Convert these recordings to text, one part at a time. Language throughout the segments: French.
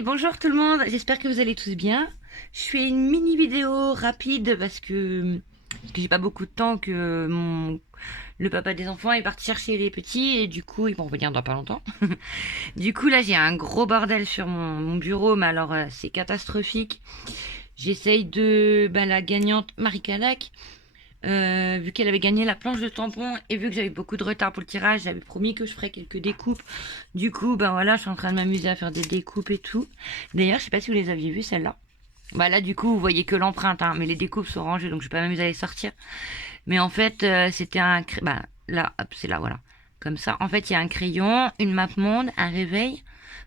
Oui, bonjour tout le monde, j'espère que vous allez tous bien. Je fais une mini vidéo rapide parce que j'ai pas beaucoup de temps que le papa des enfants est parti chercher les petits et du coup ils vont revenir dans pas longtemps. Du coup là j'ai un gros bordel sur mon bureau, mais alors c'est catastrophique. J'essaye de la gagnante Marie Calac, vu qu'elle avait gagné la planche de tampon et vu que j'avais beaucoup de retard pour le tirage, j'avais promis que je ferais quelques découpes. Du coup, voilà, je suis en train de m'amuser à faire des découpes et tout. D'ailleurs, je sais pas si vous les aviez vues, celles-là. Bah là, du coup, vous voyez que l'empreinte, hein, mais les découpes sont rangées, donc je vais pas m'amuser à les sortir. Mais en fait, c'était bah là, hop, c'est là, voilà. Comme ça. En fait, il y a un crayon, une map monde, un réveil,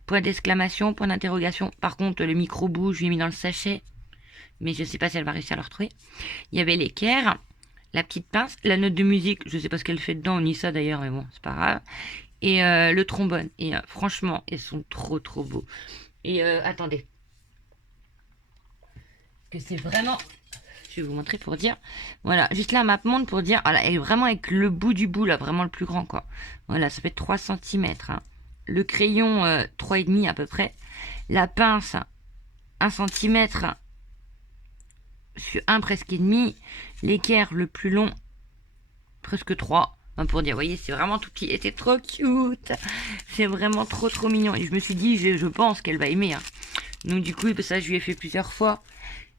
point d'exclamation, point d'interrogation. Par contre, le micro bouge, je l'ai mis dans le sachet, mais je sais pas si elle va réussir à le retrouver. Il y avait l'équerre, la petite pince, la note de musique, je sais pas ce qu'elle fait dedans, ni ça d'ailleurs, mais bon, c'est pas grave. Et le trombone. Et franchement, ils sont trop trop beaux. Et attendez, que c'est vraiment... Je vais vous montrer pour dire. Voilà, juste là, map monde pour dire. Voilà, elle est vraiment avec le bout du bout, là, vraiment le plus grand, quoi. Voilà, ça fait 3 cm. Hein. Le crayon, 3,5 à peu près. La pince, 1 cm sur 1 presque et demi. L'équerre, le plus long, presque 3. Enfin, pour dire, vous voyez, c'est vraiment tout petit. Et c'est trop cute. C'est vraiment trop trop mignon. Et je me suis dit, je pense qu'elle va aimer. Hein. Donc du coup, ça, je lui ai fait plusieurs fois.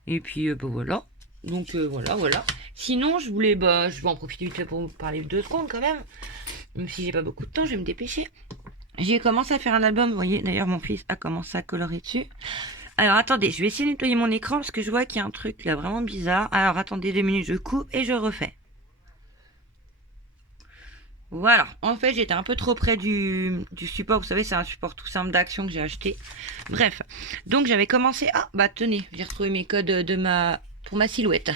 Et puis, voilà. Donc voilà. Sinon, je vais en profiter vite fait pour vous parler 2 secondes quand même. Même si j'ai pas beaucoup de temps, je vais me dépêcher. J'ai commencé à faire un album, vous voyez, d'ailleurs mon fils a commencé à colorer dessus. Alors attendez, je vais essayer de nettoyer mon écran parce que je vois qu'il y a un truc là vraiment bizarre. Alors attendez 2 minutes, je coupe et je refais. Voilà, en fait j'étais un peu trop près du support, vous savez c'est un support tout simple d'action que j'ai acheté. Bref, donc j'avais commencé, tenez, j'ai retrouvé mes codes pour ma silhouette,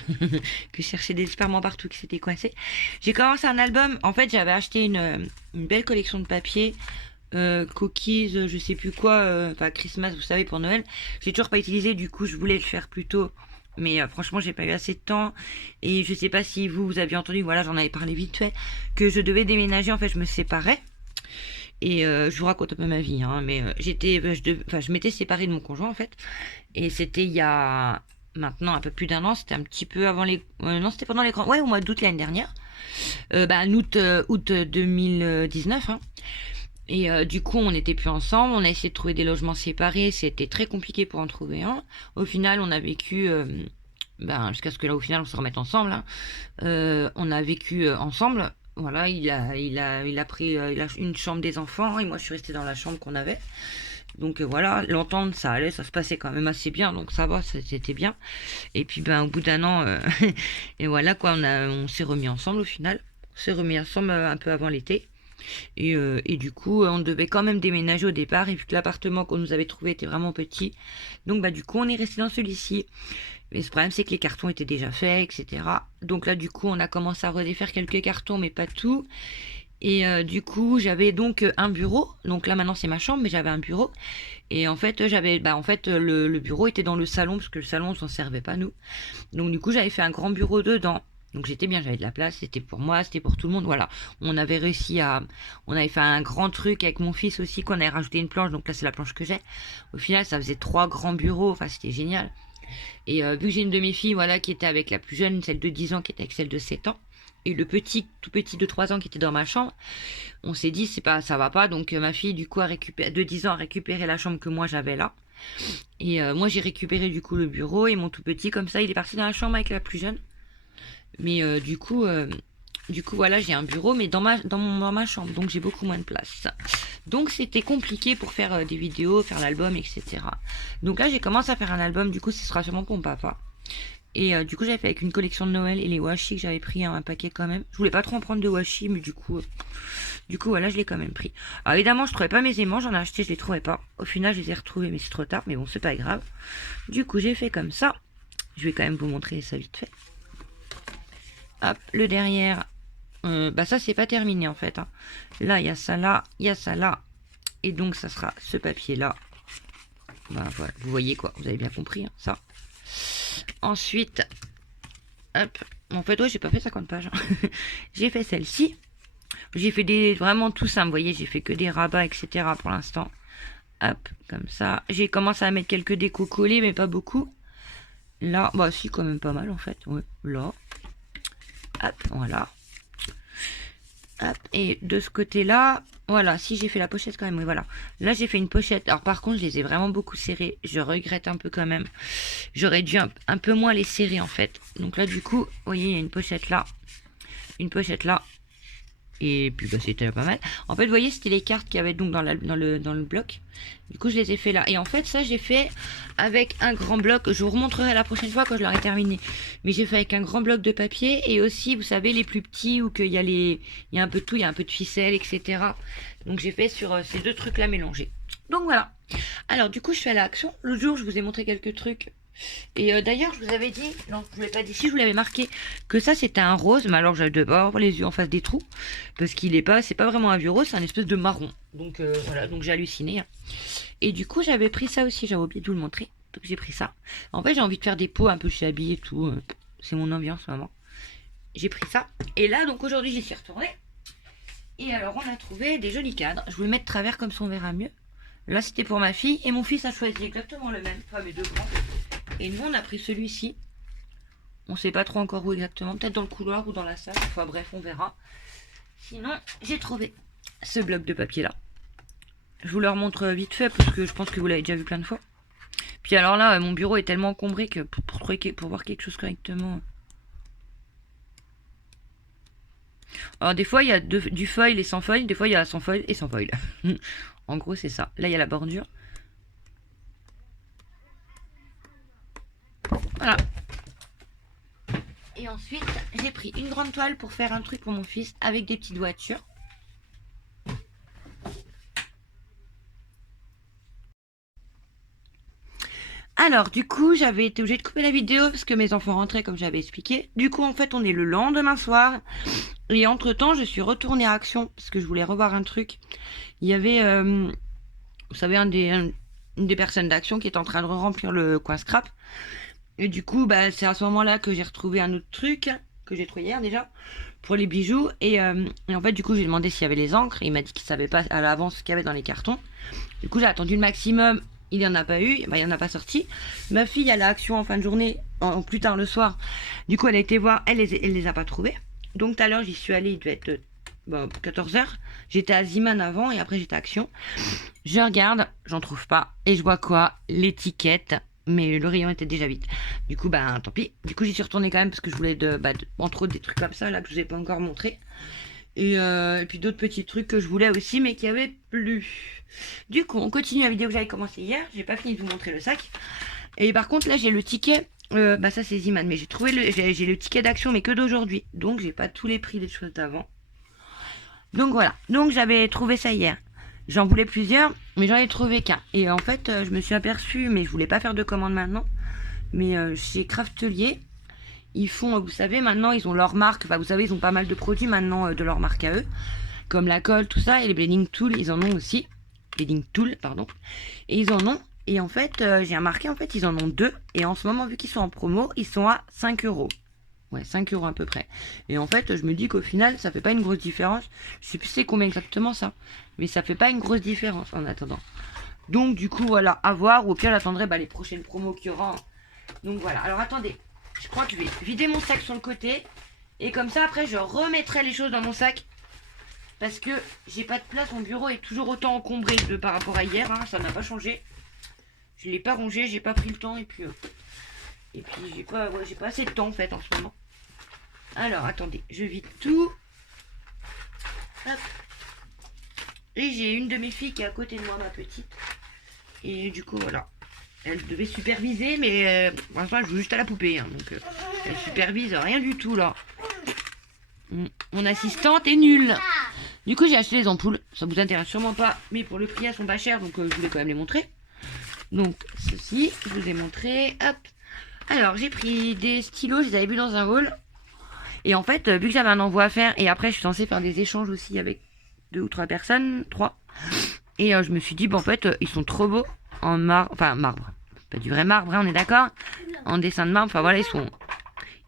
que je cherchais désespérément partout, qui s'était coincé. J'ai commencé un album, en fait j'avais acheté une belle collection de papier, cookies, je sais plus quoi, enfin Christmas vous savez pour Noël. J'ai toujours pas utilisé, du coup je voulais le faire plus tôt. Mais franchement, j'ai pas eu assez de temps. Et je sais pas si vous aviez entendu, voilà, j'en avais parlé vite fait, que je devais déménager. En fait, je me séparais. Et je vous raconte un peu ma vie. Hein, mais je m'étais séparée de mon conjoint, en fait. Et c'était il y a maintenant un peu plus d'1 an. C'était un petit peu avant les... non, c'était pendant les grands... Ouais, au mois d'août l'année dernière. Août 2019. Hein. Et du coup, on n'était plus ensemble. On a essayé de trouver des logements séparés. C'était très compliqué pour en trouver un. Au final, on a vécu, jusqu'à ce que là, au final, on se remette ensemble. Hein. On a vécu ensemble. Voilà, il a pris une chambre des enfants et moi, je suis restée dans la chambre qu'on avait. Donc voilà, l'entente, ça allait, ça se passait quand même assez bien. Donc ça va, c'était bien. Et puis, au bout d'1 an, et voilà quoi, on s'est remis ensemble au final. On s'est remis ensemble un peu avant l'été. Et du coup, on devait quand même déménager au départ. Et vu que l'appartement qu'on nous avait trouvé était vraiment petit, donc du coup, on est resté dans celui-ci. Mais ce problème, c'est que les cartons étaient déjà faits, etc. Donc là, du coup, on a commencé à redéfaire quelques cartons, mais pas tout. Et du coup, j'avais donc un bureau. Donc là, maintenant, c'est ma chambre, mais j'avais un bureau. Et en fait, le bureau était dans le salon, parce que le salon, on s'en servait pas, nous. Donc du coup, j'avais fait un grand bureau dedans. Donc j'étais bien, j'avais de la place, c'était pour moi, c'était pour tout le monde, voilà. On avait fait un grand truc avec mon fils aussi, qu'on avait rajouté une planche, donc là c'est la planche que j'ai. Au final, ça faisait 3 grands bureaux, enfin c'était génial. Et vu que j'ai une de mes filles, voilà, qui était avec la plus jeune, celle de 10 ans, qui était avec celle de 7 ans, et le petit, tout petit de 3 ans qui était dans ma chambre, on s'est dit, ça va pas, donc ma fille, du coup, de 10 ans, a récupéré la chambre que moi j'avais là. Et moi j'ai récupéré du coup le bureau, et mon tout petit, comme ça, il est parti dans la chambre avec la plus jeune. Mais du coup, voilà, j'ai un bureau, mais dans ma chambre, donc j'ai beaucoup moins de place. Donc c'était compliqué pour faire des vidéos, faire l'album, etc. Donc là, j'ai commencé à faire un album, du coup, ce sera sûrement pour mon papa. Et du coup, j'avais fait avec une collection de Noël et les washi que j'avais pris un paquet quand même. Je voulais pas trop en prendre de washi, mais du coup, voilà, je l'ai quand même pris. Alors évidemment, je trouvais pas mes aimants, j'en ai acheté, je les trouvais pas. Au final, je les ai retrouvés, mais c'est trop tard, mais bon, c'est pas grave. Du coup, j'ai fait comme ça. Je vais quand même vous montrer ça vite fait. Hop, le derrière, ça c'est pas terminé en fait. Hein. Là, il y a ça là, il y a ça là. Et donc, ça sera ce papier là. Voilà, vous voyez quoi, vous avez bien compris, hein, ça. Ensuite, hop, en fait, ouais, j'ai pas fait 50 pages. Hein. J'ai fait celle-ci. J'ai fait vraiment tout simple, vous voyez, j'ai fait que des rabats, etc. pour l'instant. Hop, comme ça. J'ai commencé à mettre quelques décos collés, mais pas beaucoup. Là, bah si, quand même pas mal en fait. Ouais, là. Hop, voilà. Hop, et de ce côté-là, voilà, si j'ai fait la pochette quand même, oui, voilà. Là, j'ai fait une pochette. Alors par contre, je les ai vraiment beaucoup serrées. Je regrette un peu quand même. J'aurais dû un peu moins les serrer en fait. Donc là, du coup, vous voyez, il y a une pochette là. Une pochette là. Et puis bah, c'était pas mal. En fait, vous voyez, c'était les cartes qu'il y avait donc dans le bloc. Du coup, je les ai fait là. Et en fait, ça, j'ai fait avec un grand bloc. Je vous remontrerai la prochaine fois quand je l'aurai terminé. Mais j'ai fait avec un grand bloc de papier. Et aussi, vous savez, les plus petits où il y a il y a un peu de tout, il y a un peu de ficelle, etc. Donc j'ai fait sur ces deux trucs-là mélangés. Donc voilà. Alors du coup, je suis allée à l'action. Le jour, je vous ai montré quelques trucs. Et d'ailleurs, je vous avais dit, non, je vous l'ai pas dit, si je vous l'avais marqué, que ça c'était un rose, mais alors j'avais pas avoir les yeux en face des trous, parce qu'il est pas, c'est pas vraiment un vieux rose, c'est un espèce de marron. Donc voilà, donc j'ai halluciné. Hein. Et du coup, j'avais pris ça aussi, j'avais oublié de vous le montrer, donc j'ai pris ça. En fait, j'ai envie de faire des pots un peu chez Abby et tout, c'est mon ambiance vraiment. J'ai pris ça, et là, donc aujourd'hui, j'y suis retournée. Et alors, on a trouvé des jolis cadres. Je voulais mettre travers comme ça, on verra mieux. Là, c'était pour ma fille, et mon fils a choisi exactement le même, enfin mes deux grands. Et nous, on a pris celui-ci. On sait pas trop encore où exactement. Peut-être dans le couloir ou dans la salle. Enfin bref, on verra. Sinon, j'ai trouvé ce bloc de papier là. Je vous le remontre vite fait parce que je pense que vous l'avez déjà vu plein de fois. Puis alors là, mon bureau est tellement encombré que pour voir quelque chose correctement... Alors des fois, il y a du foil et sans foil. Des fois, il y a sans foil et sans foil. En gros, c'est ça. Là, il y a la bordure. Voilà. Et ensuite, j'ai pris une grande toile pour faire un truc pour mon fils avec des petites voitures. Alors, du coup, j'avais été obligée de couper la vidéo parce que mes enfants rentraient comme j'avais expliqué. Du coup, en fait, on est le lendemain soir. Et entre-temps, je suis retournée à Action parce que je voulais revoir un truc. Il y avait, vous savez, une des personnes d'Action qui est en train de remplir le coin scrap. Et du coup, bah, c'est à ce moment-là que j'ai retrouvé un autre truc que j'ai trouvé hier déjà pour les bijoux. Et en fait, du coup, j'ai demandé s'il y avait les encres. Il m'a dit qu'il savait pas à l'avance ce qu'il y avait dans les cartons. Du coup, j'ai attendu le maximum. Il n'y en a pas eu, bah, il n'y en a pas sorti. Ma fille, elle a Action en fin de journée, plus tard le soir. Du coup, elle a été voir, elle les a pas trouvés. Donc tout à l'heure, j'y suis allée, il devait être 14h. J'étais à Ziman avant et après j'étais à Action. Je regarde, j'en trouve pas. Et je vois quoi? L'étiquette. Mais le rayon était déjà vide. Du coup, bah tant pis. Du coup, j'y suis retournée quand même parce que je voulais entre autres des trucs comme ça là que je vous ai pas encore montré. Et puis d'autres petits trucs que je voulais aussi mais qui avaient plus. Du coup, on continue la vidéo que j'avais commencé hier. J'ai pas fini de vous montrer le sac. Et par contre, là, j'ai le ticket. Bah ça c'est Ziman, mais j'ai trouvé j'ai le ticket d'Action mais que d'aujourd'hui. Donc j'ai pas tous les prix des choses d'avant. Donc voilà. Donc j'avais trouvé ça hier. J'en voulais plusieurs, mais j'en ai trouvé qu'un. Et en fait, je me suis aperçue, mais je voulais pas faire de commande maintenant. Mais chez Craftelier, ils font, vous savez, maintenant ils ont leur marque. Enfin, vous savez, ils ont pas mal de produits maintenant de leur marque à eux, comme la colle, tout ça, et les blending tools, ils en ont aussi. Blending tools, pardon. Et ils en ont. Et en fait, j'ai remarqué, en fait, ils en ont deux. Et en ce moment, vu qu'ils sont en promo, ils sont à 5 euros. Ouais, 5 euros à peu près. Et en fait, je me dis qu'au final, ça fait pas une grosse différence. Je sais plus c'est combien exactement ça. Mais ça fait pas une grosse différence en attendant. Donc du coup, voilà, à voir. Ou au pire, j'attendrai les prochaines promos qu'il y aura. Donc voilà. Alors attendez. Je crois que je vais vider mon sac sur le côté. Et comme ça, après, je remettrai les choses dans mon sac. Parce que j'ai pas de place. Mon bureau est toujours autant encombré par rapport à hier. Hein, ça n'a pas changé. Je l'ai pas rongé. J'ai pas pris le temps. Et puis j'ai pas assez de temps en fait en ce moment. Alors attendez, je vide tout. Hop. Et j'ai une de mes filles qui est à côté de moi, ma petite. Et du coup voilà. Elle devait superviser, mais pour l'instant elle joue juste à la poupée. Hein, donc elle supervise rien du tout là. Mon assistante est nulle. Du coup j'ai acheté les ampoules. Ça vous intéresse sûrement pas. Mais pour le prix elles sont pas chères. Donc je voulais quand même les montrer. Donc ceci, je vous ai montré. Hop. Alors, j'ai pris des stylos, je les avais vus dans un haul. Et en fait, vu que j'avais un envoi à faire, et après, je suis censée faire des échanges aussi avec 2 ou 3 personnes, 3. Et je me suis dit, en fait, ils sont trop beaux en marbre, enfin marbre, pas du vrai marbre, hein, on est d'accord. En dessin de marbre, enfin voilà, ils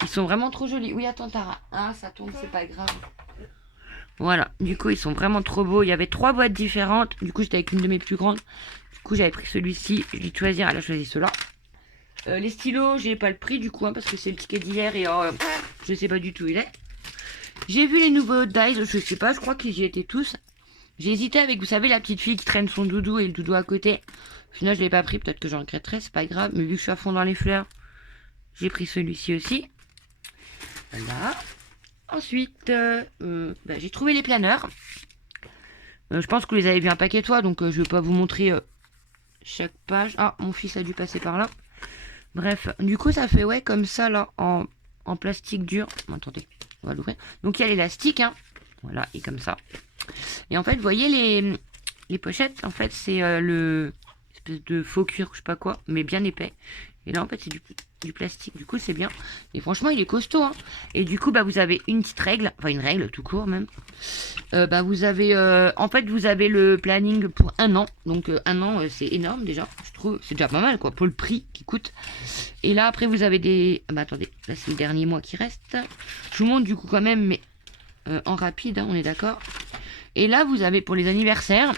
sont vraiment trop jolis. Oui, attends, Tara, ah, ça tombe, c'est pas grave. Voilà, du coup ils sont vraiment trop beaux. Il y avait 3 boîtes différentes. Du coup j'étais avec une de mes plus grandes. Du coup j'avais pris celui-ci. Je vais choisir, elle a choisi ceux-là. Les stylos, j'ai pas le prix du coup, hein, parce que c'est le ticket d'hier et je sais pas du tout où il est. J'ai vu les nouveaux Dice, je sais pas, je crois qu'ils y étaient tous. J'ai hésité avec, vous savez, la petite fille qui traîne son doudou et le doudou à côté. Au final, je l'ai pas pris, peut-être que j'en regretterai, c'est pas grave. Mais vu que je suis à fond dans les fleurs, j'ai pris celui-ci aussi. Voilà. Ensuite, j'ai trouvé les planeurs. Je pense que vous les avez vu un paquet toi, donc je vais pas vous montrer chaque page. Ah, mon fils a dû passer par là. Bref, du coup, ça fait ouais comme ça là, en plastique dur. Bon, attendez, on va l'ouvrir. Donc il y a l'élastique, hein. Voilà, et comme ça. Et en fait, vous voyez les pochettes, en fait, c'est le espèce de faux cuir, je sais pas quoi, mais bien épais. Et là, en fait, c'est du plastique. Du coup, c'est bien. Et franchement, il est costaud, hein. Et du coup, vous avez une petite règle, enfin une règle tout court même. Vous avez, en fait, vous avez le planning pour 1 an. Donc 1 an, c'est énorme déjà. Je trouve, c'est déjà pas mal quoi pour le prix qui coûte. Et là, après, vous avez des, attendez, là c'est le dernier mois qui reste. Je vous montre du coup quand même, mais en rapide, hein, on est d'accord. Et là, vous avez pour les anniversaires,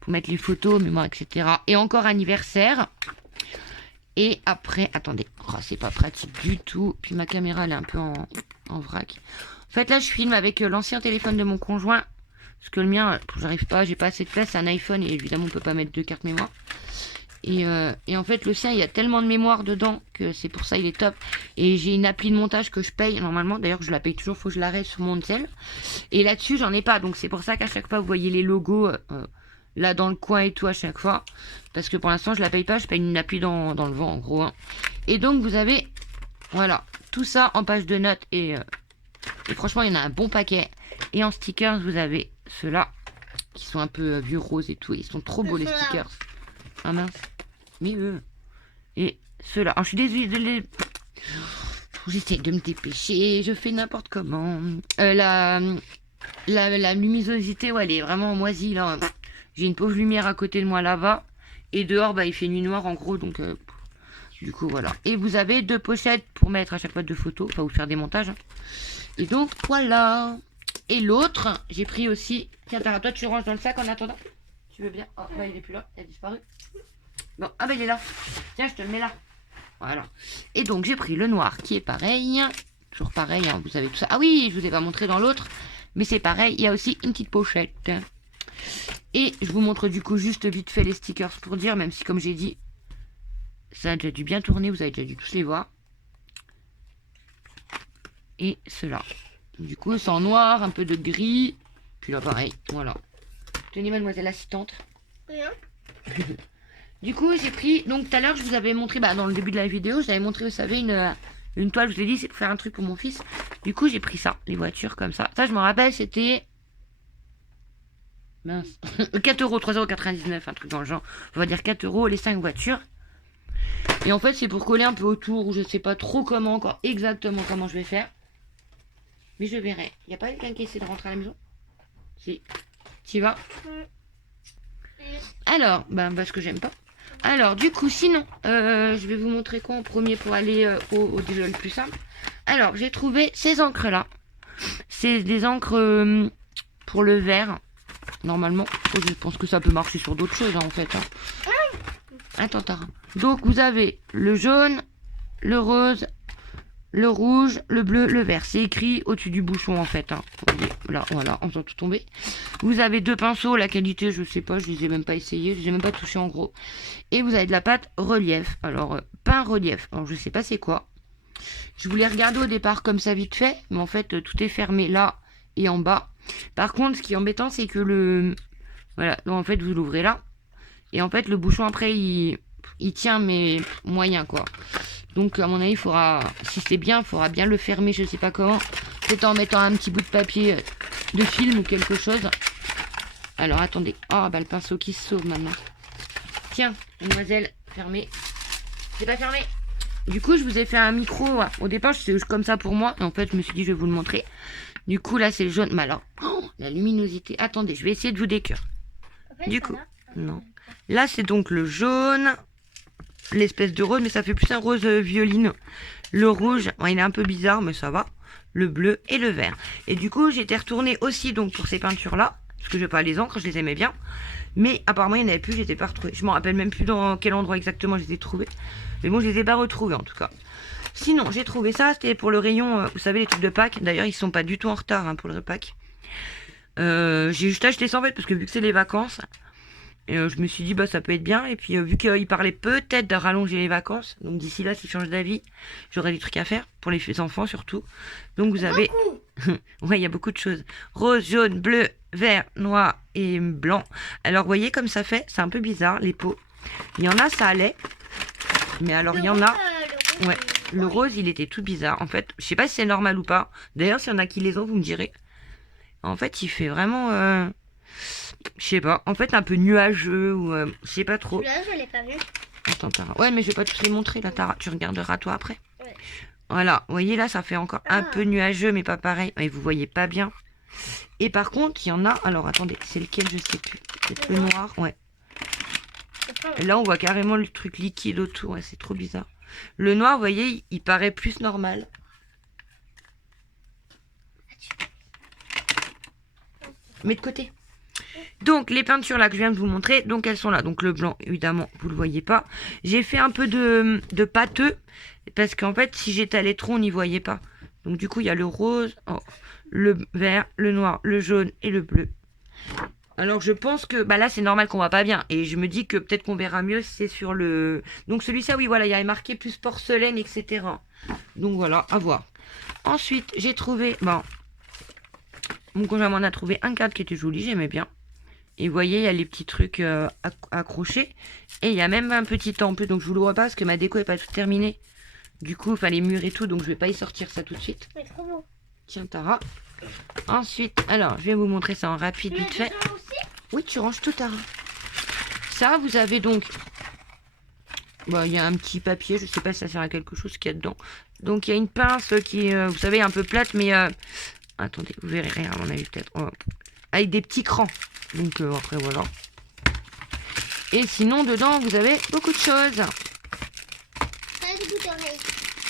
pour mettre les photos, mémoire, etc. Et encore anniversaire. Et après, attendez, c'est pas pratique du tout. Puis ma caméra, elle est un peu en vrac. En fait, là, je filme avec l'ancien téléphone de mon conjoint. Parce que le mien, j'arrive pas, j'ai pas assez de place. C'est un iPhone et évidemment, on peut pas mettre 2 cartes mémoire. Et en fait, le sien, il y a tellement de mémoire dedans que c'est pour ça il est top. Et j'ai une appli de montage que je paye normalement. D'ailleurs, je la paye toujours, faut que je l'arrête sur mon tel. Et là-dessus, j'en ai pas. Donc, c'est pour ça qu'à chaque fois, vous voyez les logos là dans le coin et tout à chaque fois. Parce que pour l'instant, je la paye pas. Je paye une appli dans le vent, en gros. Hein. Et donc, vous avez, voilà, tout ça en page de notes. Et franchement, il y en a un bon paquet. Et en stickers, vous avez ceux-là qui sont un peu vieux roses et tout. Ils sont trop beaux, les stickers. Ah mince. Mais et ceux-là. Alors, je suis désolée. J'essaie de me dépêcher. Je fais n'importe comment. La luminosité, ouais, elle est vraiment moisie là. J'ai une pauvre lumière à côté de moi là-bas. Et dehors, il fait nuit noire en gros. Donc, du coup, voilà. Et vous avez 2 pochettes pour mettre à chaque fois 2 photos. Enfin, vous faire des montages. Hein. Et donc, voilà. Et l'autre, j'ai pris aussi. Tiens, Tara, toi, tu ranges dans le sac en attendant. Tu veux bien? Oh, il est plus là. Il a disparu. Bon, il est là. Tiens, je te le mets là. Voilà. Et donc, j'ai pris le noir qui est pareil. Toujours pareil, hein, vous avez tout ça. Ah oui, je vous ai pas montré dans l'autre. Mais c'est pareil, il y a aussi une petite pochette. Et je vous montre du coup juste vite fait les stickers pour dire, même si comme j'ai dit, ça a déjà dû bien tourner, vous avez déjà dû tous les voir. Et ceux-là. Du coup, c'est en noir, un peu de gris. Puis là, pareil, voilà. Tenez, mademoiselle l'assistante. Rien. Du coup, j'ai pris, donc tout à l'heure, je vous avais montré, dans le début de la vidéo, je vous avais montré, vous savez, une toile, je vous ai dit, c'est pour faire un truc pour mon fils. Du coup, j'ai pris ça, les voitures comme ça. Ça, je me rappelle, c'était... Mince. 4 €, 3,99 €, un truc dans le genre. On va dire 4 €, les 5 voitures. Et en fait, c'est pour coller un peu autour, ou je sais pas trop comment, encore exactement comment je vais faire. Mais je verrai. Il n'y a pas quelqu'un qui essaie de rentrer à la maison? Si. Tu y vas? Alors, parce que j'aime pas. Alors, du coup, sinon, je vais vous montrer quoi en premier pour aller au déjà le plus simple. Alors, j'ai trouvé ces encres-là. C'est des encres pour le verre, normalement. Je pense que ça peut marcher sur d'autres choses, hein, en fait. Hein. Attends, Tara. Donc, vous avez le jaune, le rose, le rouge, le bleu, le vert. C'est écrit au-dessus du bouchon, en fait. Hein. Vous voyez, là, voilà, en faisant tout tomber. Vous avez 2 pinceaux. La qualité, je sais pas, je les ai même pas essayés. Je les ai même pas touchés, en gros. Et vous avez de la pâte relief. Alors, pain relief. Alors, je sais pas c'est quoi. Je voulais regarder au départ comme ça vite fait. Mais en fait, tout est fermé là et en bas. Par contre, ce qui est embêtant, c'est que le... Voilà, donc en fait, vous l'ouvrez là. Et en fait, le bouchon, après, il tient, mais moyen, quoi. Donc, à mon avis, il faudra... Si c'est bien, il faudra bien le fermer, je sais pas comment. Peut-être en mettant un petit bout de papier de film ou quelque chose. Alors, attendez. Oh, le pinceau qui se sauve maintenant. Tiens, mademoiselle, fermez. C'est pas fermé. Du coup, je vous ai fait un micro. Au départ, c'est comme ça pour moi. Et en fait, je me suis dit, je vais vous le montrer. Du coup, là, c'est le jaune. Mais alors, la luminosité. Attendez, je vais essayer de vous décrire. Du coup, non. Là, c'est donc le jaune. L'espèce de rose, mais ça fait plus un rose violine. Le rouge, il est un peu bizarre, mais ça va. le bleu et le vert. Et du coup, j'étais retournée aussi donc pour ces peintures-là, parce que je n'ai pas les encres, je les aimais bien. Mais apparemment, il n'y en avait plus, je les ai pas retrouvées. Je ne me rappelle même plus dans quel endroit exactement je les ai trouvées. Mais bon, je les ai pas retrouvées en tout cas. Sinon, j'ai trouvé ça, c'était pour le rayon, vous savez, les trucs de Pâques. D'ailleurs, ils sont pas du tout en retard hein, pour le Pâques. J'ai juste acheté ça en fait, parce que vu que c'est les vacances, je me suis dit, bah ça peut être bien. Et puis, vu qu'il parlait peut-être de rallonger les vacances, donc d'ici là, s'il change d'avis, j'aurai des trucs à faire, pour les enfants surtout. Donc vous avez... ouais, il y a beaucoup de choses. Rose, jaune, bleu, vert, noir et blanc. Alors, vous voyez comme ça fait, c'est un peu bizarre, les pots. Il y en a, ça allait. Mais alors, il y en a... Ouais, le rose, il était tout bizarre. En fait, je sais pas si c'est normal ou pas. D'ailleurs, s'il y en a qui les ont, vous me direz. En fait, il fait vraiment... je sais pas. En fait, un peu nuageux ou... je sais pas trop. Là, je l'ai pas vu. Attends, Tara. Ouais, mais je vais pas tous les montrer, là, Tara. Tu regarderas toi après. Ouais. Voilà. Vous voyez, là, ça fait encore un peu nuageux, mais pas pareil. Et vous voyez pas bien. Et par contre, il y en a... Alors, attendez. C'est lequel, je sais plus. C'est le noir. Ouais. Là, on voit carrément le truc liquide autour. Ouais, c'est trop bizarre. Le noir, vous voyez, il paraît plus normal. Mais de côté. Donc, les peintures là que je viens de vous montrer, donc elles sont là. Donc, le blanc, évidemment, vous le voyez pas. J'ai fait un peu de pâteux. Parce qu'en fait, si j'étalais trop, on n'y voyait pas. Donc, du coup, il y a le rose, le vert, le noir, le jaune et le bleu. Alors je pense que bah là c'est normal qu'on voit pas bien. Et je me dis que peut-être qu'on verra mieux c'est sur le... Donc celui-ci, oui voilà, il y avait marqué plus porcelaine, etc. Donc voilà, à voir. Ensuite j'ai trouvé... Bon, mon conjoint m'en a trouvé un cadre qui était joli, j'aimais bien. Et vous voyez, il y a les petits trucs accrochés. Et il y a même un petit temps en plus, donc je vous le vois pas parce que ma déco est pas toute terminée. Du coup, enfin les murs et tout, donc je vais pas y sortir ça tout de suite. C'est trop beau. Tiens Tara. Ensuite, alors je vais vous montrer ça en rapide vite fait. Oui, tu ranges tout, Tara. Ça, vous avez donc... Bon, il y a un petit papier, je sais pas si ça sert à quelque chose qu'il y a dedans. Donc, il y a une pince qui est, vous savez, un peu plate, mais... Attendez, vous verrez rien, à mon avis, peut-être. Oh. Avec des petits crans. Donc, après, voilà. Et sinon, dedans, vous avez beaucoup de choses.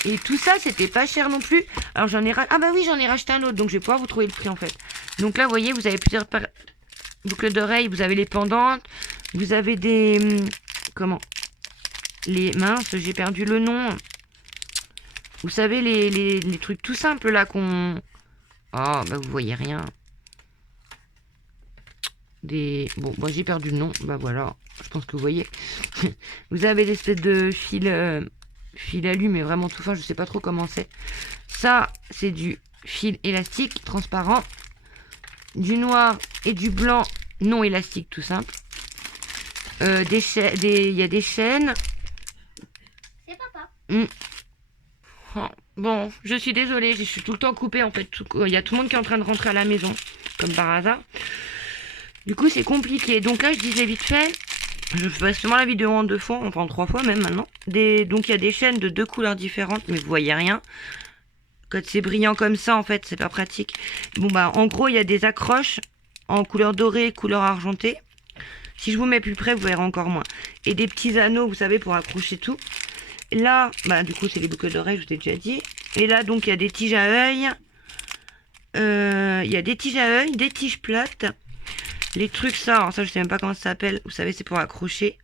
Et tout ça, c'était pas cher non plus. Alors, j'en ai... Ah bah oui, j'en ai racheté un autre, donc je vais pouvoir vous trouver le prix, en fait. Donc là, vous voyez, vous avez plusieurs... boucles d'oreilles, vous avez les pendantes, vous avez des... comment? Les minces, j'ai perdu le nom. Vous savez, les trucs tout simples là qu'on... Oh, bah vous voyez rien. Des... Bon, moi j'ai perdu le nom, bah voilà, je pense que vous voyez. Vous avez des espèces de fil alu, mais vraiment tout fin, je sais pas trop comment c'est. Ça, c'est du fil élastique, transparent. Du noir et du blanc non élastique tout simple. Il y a des chaînes. C'est papa. Oh, bon, je suis désolée, je suis tout le temps coupée en fait. Il y a tout le monde qui est en train de rentrer à la maison, comme par hasard. Du coup, c'est compliqué. Donc là, je disais vite fait, je fais seulement la vidéo en 2 fois, enfin en 3 fois même maintenant. Donc il y a des chaînes de 2 couleurs différentes, mais vous voyez rien. Quand c'est brillant comme ça, en fait, c'est pas pratique. Bon, bah, en gros, il y a des accroches en couleur dorée, couleur argentée. Si je vous mets plus près, vous verrez encore moins. Et des petits anneaux, vous savez, pour accrocher tout. Là, bah, du coup, c'est les boucles d'oreilles, je vous ai déjà dit. Et là, donc, il y a des tiges à œil. Il y a des tiges à œil, des tiges plates. Les trucs, ça, alors ça, je sais même pas comment ça s'appelle. Vous savez, c'est pour accrocher.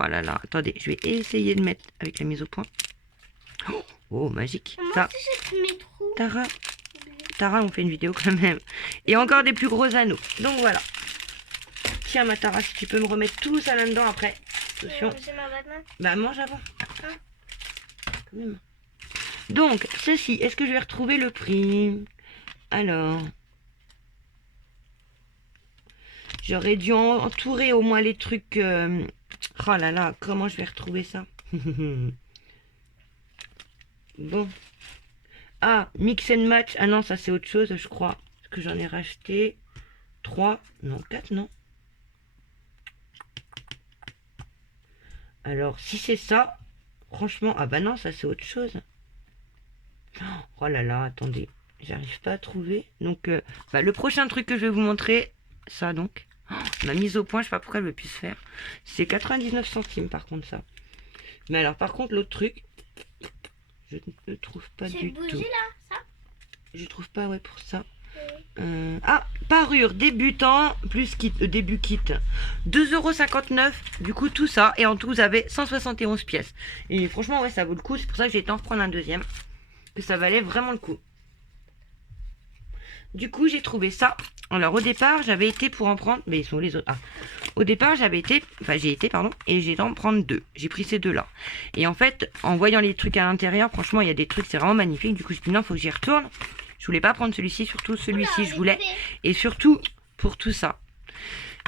Oh là là, attendez, je vais essayer de mettre avec la mise au point. Oh, magique. Ça, Tara, on fait une vidéo quand même. Et encore des plus gros anneaux. Donc voilà. Tiens, ma Tara, si tu peux me remettre tout ça là-dedans après. Attention. Bah, mange avant. Quand même. Donc, ceci, est-ce que je vais retrouver le prix? Alors. J'aurais dû entourer au moins les trucs. Oh là là, comment je vais retrouver ça? Bon. Ah, mix and match. Ah non, ça c'est autre chose, je crois. Parce que j'en ai racheté 3. Non, 4, non. Alors, si c'est ça, franchement... Ah bah non, ça c'est autre chose. Oh là là, attendez. J'arrive pas à trouver. Donc, bah, le prochain truc que je vais vous montrer, ça donc. Ma mise au point, je sais pas pourquoi elle veut plus se faire. C'est 99 centimes par contre ça. Mais alors par contre l'autre truc, je ne le trouve pas du tout. Là, ça Je trouve pas, ouais, pour ça. Ah, parure débutant plus kit, début kit. 2,59 €. Du coup, tout ça. Et en tout, vous avez 171 pièces. Et franchement, ouais, ça vaut le coup. C'est pour ça que j'ai été en reprendre un deuxième. Que ça valait vraiment le coup. Du coup, j'ai trouvé ça. Alors, au départ, j'avais été pour en prendre... Mais ils sont où les autres? Ah. Au départ, j'ai été, pardon, et j'ai été en prendre 2. J'ai pris ces deux-là. Et en fait, en voyant les trucs à l'intérieur, franchement, il y a des trucs, c'est vraiment magnifique. Du coup, j'ai dit non, faut que j'y retourne. Je voulais pas prendre celui-ci, surtout celui-ci, je voulais. Et surtout, pour tout ça.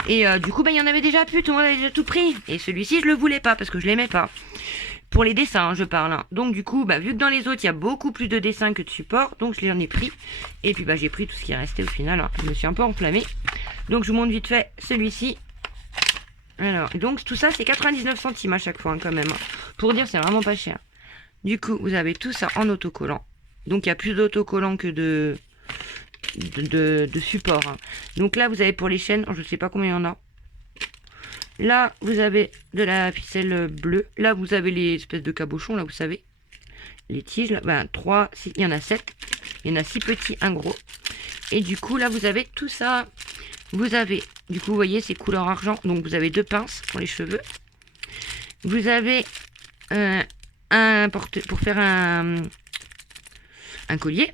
Et du coup, bah, il y en avait déjà plus, tout le monde avait déjà tout pris. Et celui-ci, je le voulais pas, parce que je l'aimais pas. Pour les dessins, hein, je parle. Hein. Donc du coup, bah, vu que dans les autres, il y a beaucoup plus de dessins que de supports, donc je l'en ai pris. Et puis bah, j'ai pris tout ce qui est resté au final. Hein. Je me suis un peu enflammée. Donc je vous montre vite fait celui-ci. Alors, donc tout ça, c'est 99 centimes à chaque fois, hein, quand même. Hein. Pour dire, c'est vraiment pas cher. Du coup, vous avez tout ça en autocollant. Donc il y a plus d'autocollants que de support. Hein. Donc là, vous avez pour les chaînes, je sais pas combien il y en a. Là, vous avez de la ficelle bleue. Là, vous avez les espèces de cabochons, là, vous savez. Les tiges, là, ben, 3, 6, il y en a 7. Il y en a 6 petits, un gros. Et du coup, là, vous avez tout ça. Vous avez, du coup, vous voyez, c'est couleur argent. Donc, vous avez 2 pinces pour les cheveux. Vous avez un pour faire un collier.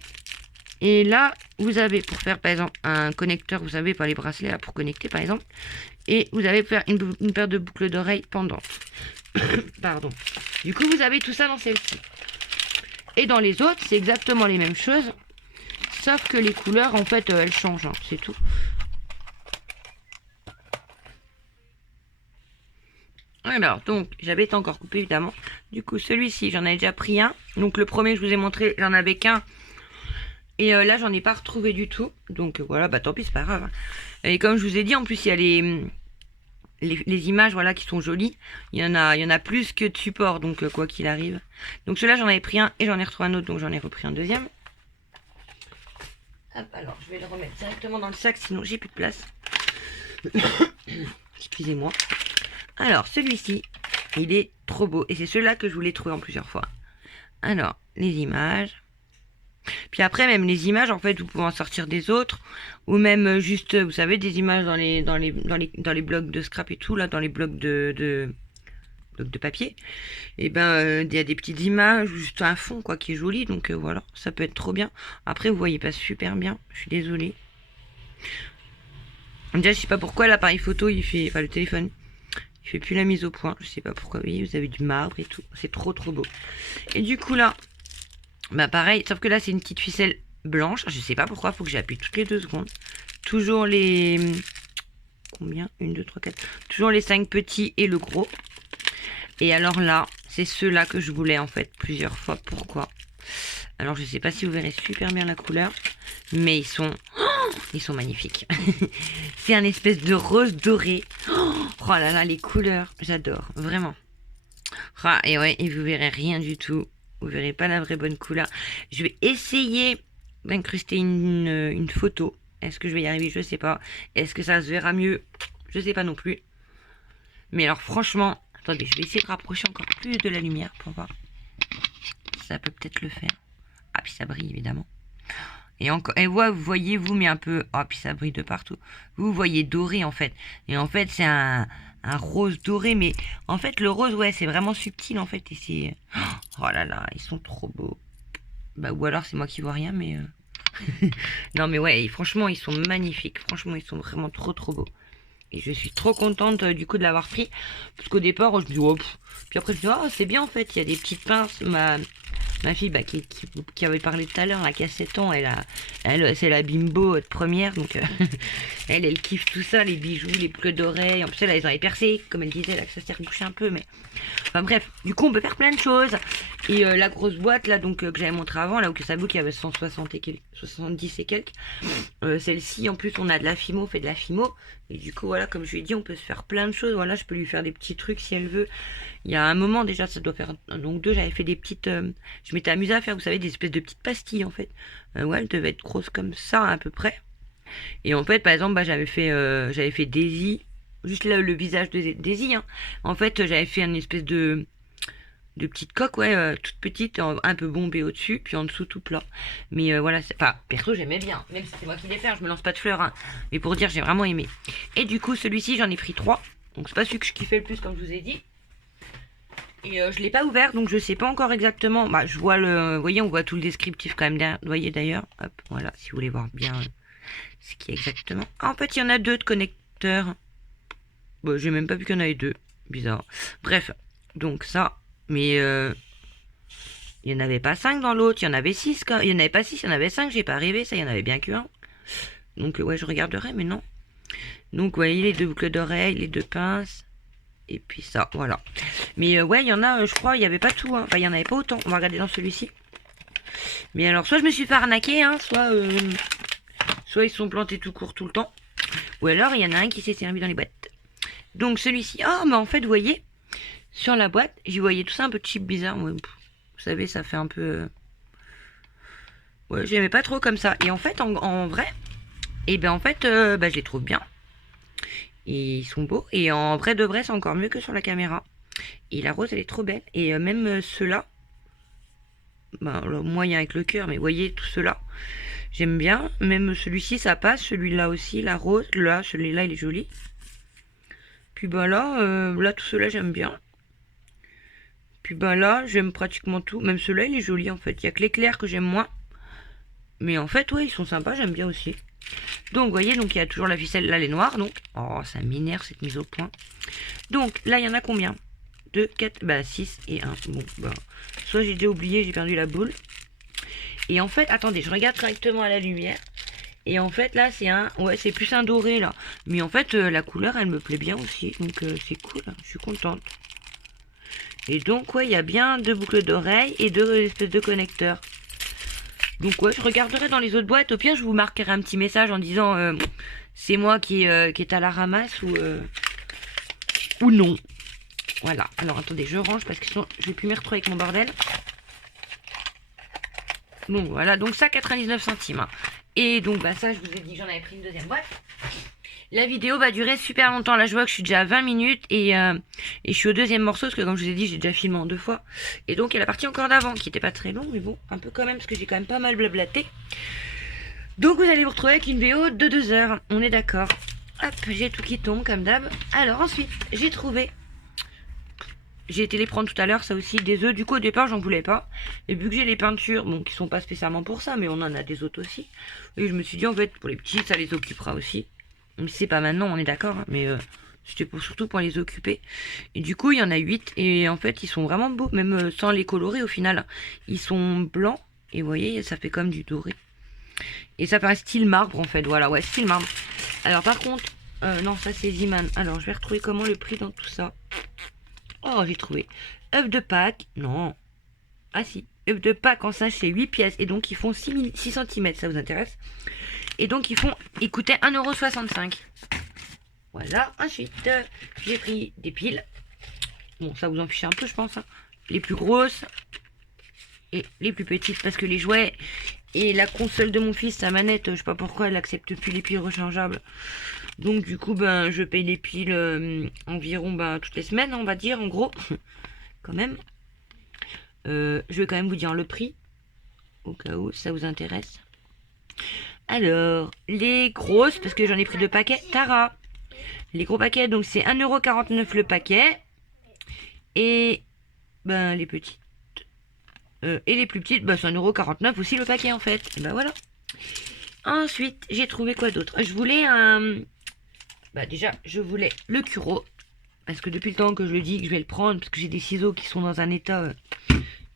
Et là, vous avez pour faire, par exemple, un connecteur, vous savez, pas les bracelets, là, pour connecter, par exemple. Et vous avez pour faire une paire de boucles d'oreilles pendantes. Pardon. Du coup, vous avez tout ça dans celle-ci. Et dans les autres, c'est exactement les mêmes choses. Sauf que les couleurs, en fait, elles changent. Hein, c'est tout. Alors, donc, j'avais été encore coupé, évidemment. Du coup, celui-ci, j'en avais déjà pris un. Donc, le premier, je vous ai montré, j'en avais qu'un. Et là, j'en ai pas retrouvé du tout. Donc, voilà, bah tant pis, c'est pas grave. Hein. Et comme je vous ai dit, en plus, il y a les images, voilà, qui sont jolies. Il y en a plus que de support, donc quoi qu'il arrive. Donc, celui-là, j'en avais pris un et j'en ai retrouvé un autre, donc j'en ai repris un deuxième. Hop, alors, je vais le remettre directement dans le sac, sinon j'ai plus de place. Excusez-moi. Alors, celui-ci, il est trop beau. Et c'est celui-là que je voulais trouver en plusieurs fois. Alors, les images. Puis après, même les images, en fait, vous pouvez en sortir des autres. Ou même juste, vous savez, des images dans les blocs de scrap et tout, là, dans les blocs de papier. Et ben, il y a des petites images, juste un fond, quoi, qui est joli. Donc voilà, ça peut être trop bien. Après, vous voyez pas super bien. Je suis désolée. Déjà, je sais pas pourquoi l'appareil photo, enfin le téléphone, il fait plus la mise au point. Je sais pas pourquoi. Oui, vous avez du marbre et tout. C'est trop beau. Et du coup là, bah pareil, sauf que là c'est une petite ficelle blanche. Je sais pas pourquoi, faut que j'appuie toutes les 2 secondes. Toujours les... Combien 1, 2, 3, 4. Toujours les 5 petits et le gros. Et alors là, c'est ceux-là que je voulais en fait plusieurs fois. Pourquoi? Alors je sais pas si vous verrez super bien la couleur. Mais ils sont magnifiques. C'est un espèce de rose doré. Oh là là, les couleurs, j'adore, vraiment. Ah, et ouais, et vous verrez rien du tout. Vous verrez pas la vraie bonne couleur. Je vais essayer d'incruster une photo. Est-ce que je vais y arriver? Je sais pas. Est-ce que ça se verra mieux? Je sais pas non plus. Mais alors franchement, attendez, je vais essayer de rapprocher encore plus de la lumière pour voir. Ça peut peut-être le faire. Ah, puis ça brille évidemment. Et encore, et ouais, vous voyez, vous, mais un peu... Oh, puis ça brille de partout. Vous voyez doré, en fait. Et en fait, c'est un rose doré, mais... En fait, le rose, ouais, c'est vraiment subtil, en fait. Et c'est... Oh là là, ils sont trop beaux. Bah, ou alors, c'est moi qui vois rien, mais... Non, mais ouais, franchement, ils sont magnifiques. Franchement, ils sont vraiment trop beaux. Et je suis trop contente, du coup, de l'avoir pris. Parce qu'au départ, je me dis... Oh, puis après, je me dis, oh, c'est bien, en fait. Il y a des petites pinces. Ma fille, bah, qui avait parlé tout à l'heure, qui a 7 ans, c'est la bimbo de première, donc elle kiffe tout ça, les bijoux, les boucles d'oreilles. En plus, elle a les oreilles percées, comme elle disait, là, que ça s'est rebouché un peu, mais... Enfin bref, du coup, on peut faire plein de choses. Et la grosse boîte, là, donc, que j'avais montré avant, là, où que ça vaut qu'il y avait 160 et quelques, 70 et quelques. Celle-ci, en plus, on a de la fimo, on fait de la fimo. Et du coup, voilà, comme je lui ai dit, on peut se faire plein de choses. Voilà, je peux lui faire des petits trucs si elle veut. Il y a un moment, déjà, ça doit faire... Donc, 2, j'avais fait des petites... Je m'étais amusée à faire, vous savez, des espèces de petites pastilles, en fait. Ouais, elles devaient être grosses comme ça, à peu près. Et en fait, par exemple, bah, j'avais fait Daisy. Juste là, le visage de Daisy, hein. En fait, j'avais fait une espèce de de petites coques, ouais, toutes petites, un peu bombées au-dessus, puis en dessous tout plat. Mais voilà, enfin, perso, j'aimais bien, même si c'est moi qui l'ai fait, je me lance pas de fleurs, hein. Mais pour dire, j'ai vraiment aimé. Et du coup, celui-ci, j'en ai pris 3. Donc, c'est pas celui que je kiffais le plus, comme je vous ai dit. Et je l'ai pas ouvert, donc je sais pas encore exactement. Bah, je vois le. Vous voyez, on voit tout le descriptif quand même derrière. Vous voyez d'ailleurs. Hop, voilà, si vous voulez voir bien ce qui est exactement. Ah, en fait, il y en a 2 de connecteurs. Bon, j'ai même pas vu qu'il y en avait 2. Bizarre. Bref, donc ça. Mais il n'y en avait pas 5 dans l'autre. Il y en avait 6. Il n'y en avait pas 6, il y en avait 5. J'ai pas arrivé. Ça, il y en avait bien qu'un. Donc, ouais, je regarderai, mais non. Donc, vous voyez les 2 boucles d'oreilles, les 2 pinces. Et puis ça, voilà. Mais ouais, il y en a, je crois, il n'y avait pas tout. Hein. Enfin, il n'y en avait pas autant. On va regarder dans celui-ci. Mais alors, soit je me suis fait arnaquer, hein, soit ils sont plantés tout court tout le temps. Ou alors, il y en a un qui s'est servi dans les boîtes. Donc, celui-ci. Ah, mais en fait, vous voyez, sur la boîte, j'y voyais tout ça un peu cheap, bizarre. Ouais, vous savez, ça fait un peu... Ouais, j'aimais pas trop comme ça. Et en fait, en vrai, et ben en fait, je les trouve bien. Et ils sont beaux. Et en vrai de vrai, c'est encore mieux que sur la caméra. Et la rose, elle est trop belle. Et même ceux-là, le moyen avec le cœur, mais vous voyez, tout cela, j'aime bien. Même celui-ci, ça passe. Celui-là aussi, la rose. Là, celui-là, il est joli. Puis là, tout cela, j'aime bien. Puis là, j'aime pratiquement tout. Même celui-là, il est joli, en fait. Il n'y a que l'éclair que j'aime moins. Mais en fait, ouais, ils sont sympas, j'aime bien aussi. Donc, vous voyez, donc il y a toujours la ficelle, là, elle est noire. Donc, oh, ça m'énerve cette mise au point. Donc, là, il y en a combien? 2, 4, 6 et 1. Bon, soit j'ai déjà oublié, j'ai perdu la boule. Et en fait, attendez, je regarde correctement à la lumière. Et en fait, là, c'est ouais, c'est plus un doré, là. Mais en fait, la couleur, elle me plaît bien aussi. Donc, c'est cool, hein, je suis contente. Et donc, ouais, il y a bien 2 boucles d'oreilles et 2 espèces de connecteurs. Donc ouais, je regarderai dans les autres boîtes. Au pire, je vous marquerai un petit message en disant c'est moi qui est à la ramasse ou non. Voilà. Alors attendez, je range parce que sinon je vais plus m'y retrouver avec mon bordel. Donc voilà, donc ça 99 centimes. Hein. Et donc ça, je vous ai dit que j'en avais pris une deuxième boîte. La vidéo va durer super longtemps. Là, je vois que je suis déjà à 20 minutes et je suis au deuxième morceau parce que comme je vous ai dit, j'ai déjà filmé en 2 fois. Et donc, il y a la partie encore d'avant qui n'était pas très longue, mais bon, un peu quand même parce que j'ai quand même pas mal blablaté. Donc, vous allez vous retrouver avec une vidéo de 2 heures. On est d'accord. Hop, j'ai tout qui tombe comme d'hab. Alors ensuite, j'ai trouvé... J'ai été les prendre tout à l'heure, ça aussi, des œufs. Du coup, au départ, j'en voulais pas. Et vu que j'ai les peintures, bon, qui sont pas spécialement pour ça, mais on en a des autres aussi. Et je me suis dit, en fait, pour les petits, ça les occupera aussi. Mais c'est pas maintenant, on est d'accord, hein, mais c'était surtout pour les occuper. Et du coup, il y en a 8, et en fait, ils sont vraiment beaux, même sans les colorer au final. Ils sont blancs, et vous voyez, ça fait comme du doré. Et ça fait un style marbre, en fait, voilà, ouais, style marbre. Alors, par contre, non, ça c'est Ziman. Alors, je vais retrouver comment le prix dans tout ça. Oh, j'ai trouvé. œufs de Pâques, non. Ah si, œufs de Pâques en sachet, 8 pièces, et donc ils font 6 cm, ça vous intéresse? Et donc ils coûtaient 1,65 €. Voilà, ensuite j'ai pris des piles. Bon, ça vous en fichez un peu, je pense. Hein. Les plus grosses et les plus petites, parce que les jouets et la console de mon fils, sa manette, je sais pas pourquoi elle accepte plus les piles rechargeables. Donc du coup, je paye les piles environ toutes les semaines, on va dire, en gros. Quand même. Je vais quand même vous dire le prix, au cas où ça vous intéresse. Alors, les grosses, parce que j'en ai pris 2 paquets, Tara. Les gros paquets, donc c'est 1,49 € le paquet. Et les petites. Et les plus petites, c'est 1,49 € aussi le paquet en fait. Et voilà. Ensuite, j'ai trouvé quoi d'autre? Je voulais déjà, je voulais le Curo. Parce que depuis le temps que je le dis que je vais le prendre, parce que j'ai des ciseaux qui sont dans un état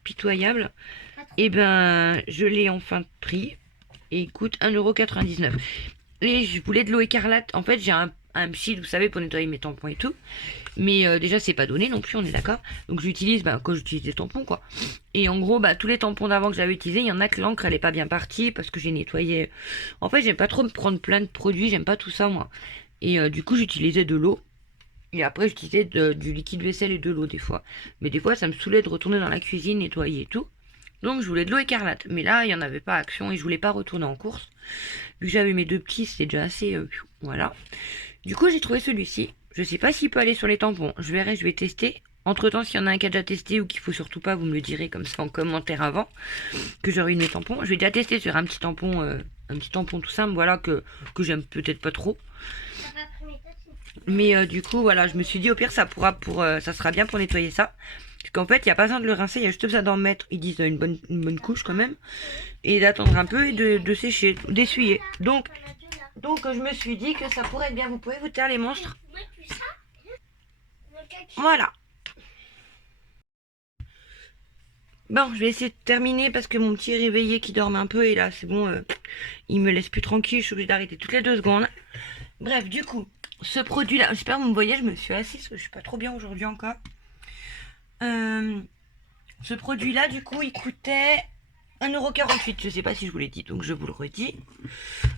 pitoyable. Et je l'ai enfin pris. Et il coûte 1,99 €. Et je voulais de l'eau écarlate. En fait, j'ai un pchit, vous savez, pour nettoyer mes tampons et tout. Mais déjà, c'est pas donné non plus, on est d'accord. Donc, j'utilise quand j'utilise des tampons, quoi. Et en gros, tous les tampons d'avant que j'avais utilisés, il y en a que l'encre, elle est pas bien partie parce que j'ai nettoyé. En fait, j'aime pas trop me prendre plein de produits, j'aime pas tout ça, moi. Et du coup, j'utilisais de l'eau. Et après, j'utilisais du liquide vaisselle et de l'eau, des fois. Mais des fois, ça me saoulait de retourner dans la cuisine, nettoyer et tout. Donc je voulais de l'eau écarlate. Mais là, il n'y en avait pas action et je voulais pas retourner en course. Vu que j'avais mes 2 petits, c'était déjà assez... voilà. Du coup, j'ai trouvé celui-ci. Je sais pas s'il peut aller sur les tampons. Je verrai, je vais tester. Entre temps, s'il y en a un qui a déjà testé ou qu'il faut surtout pas, vous me le direz comme ça en commentaire avant, que j'aurai une tampon. Je vais déjà tester sur un petit tampon tout simple, voilà, que j'aime peut-être pas trop. Mais du coup, voilà, je me suis dit au pire, ça sera bien pour nettoyer ça. Parce qu'en fait, il n'y a pas besoin de le rincer, il y a juste besoin d'en mettre, ils disent une bonne couche quand même. Et d'attendre un peu et de sécher, d'essuyer. Donc, je me suis dit que ça pourrait être bien. Vous pouvez vous taire les monstres. Voilà. Bon, je vais essayer de terminer parce que mon petit est réveillé qui dorme un peu et là c'est bon, il me laisse plus tranquille, je suis obligée d'arrêter toutes les 2 secondes. Bref, du coup, ce produit là, j'espère que vous me voyez, je me suis assise parce que je suis pas trop bien aujourd'hui encore. Ce produit là, du coup, il coûtait 1,48€, je sais pas si je vous l'ai dit, donc je vous le redis.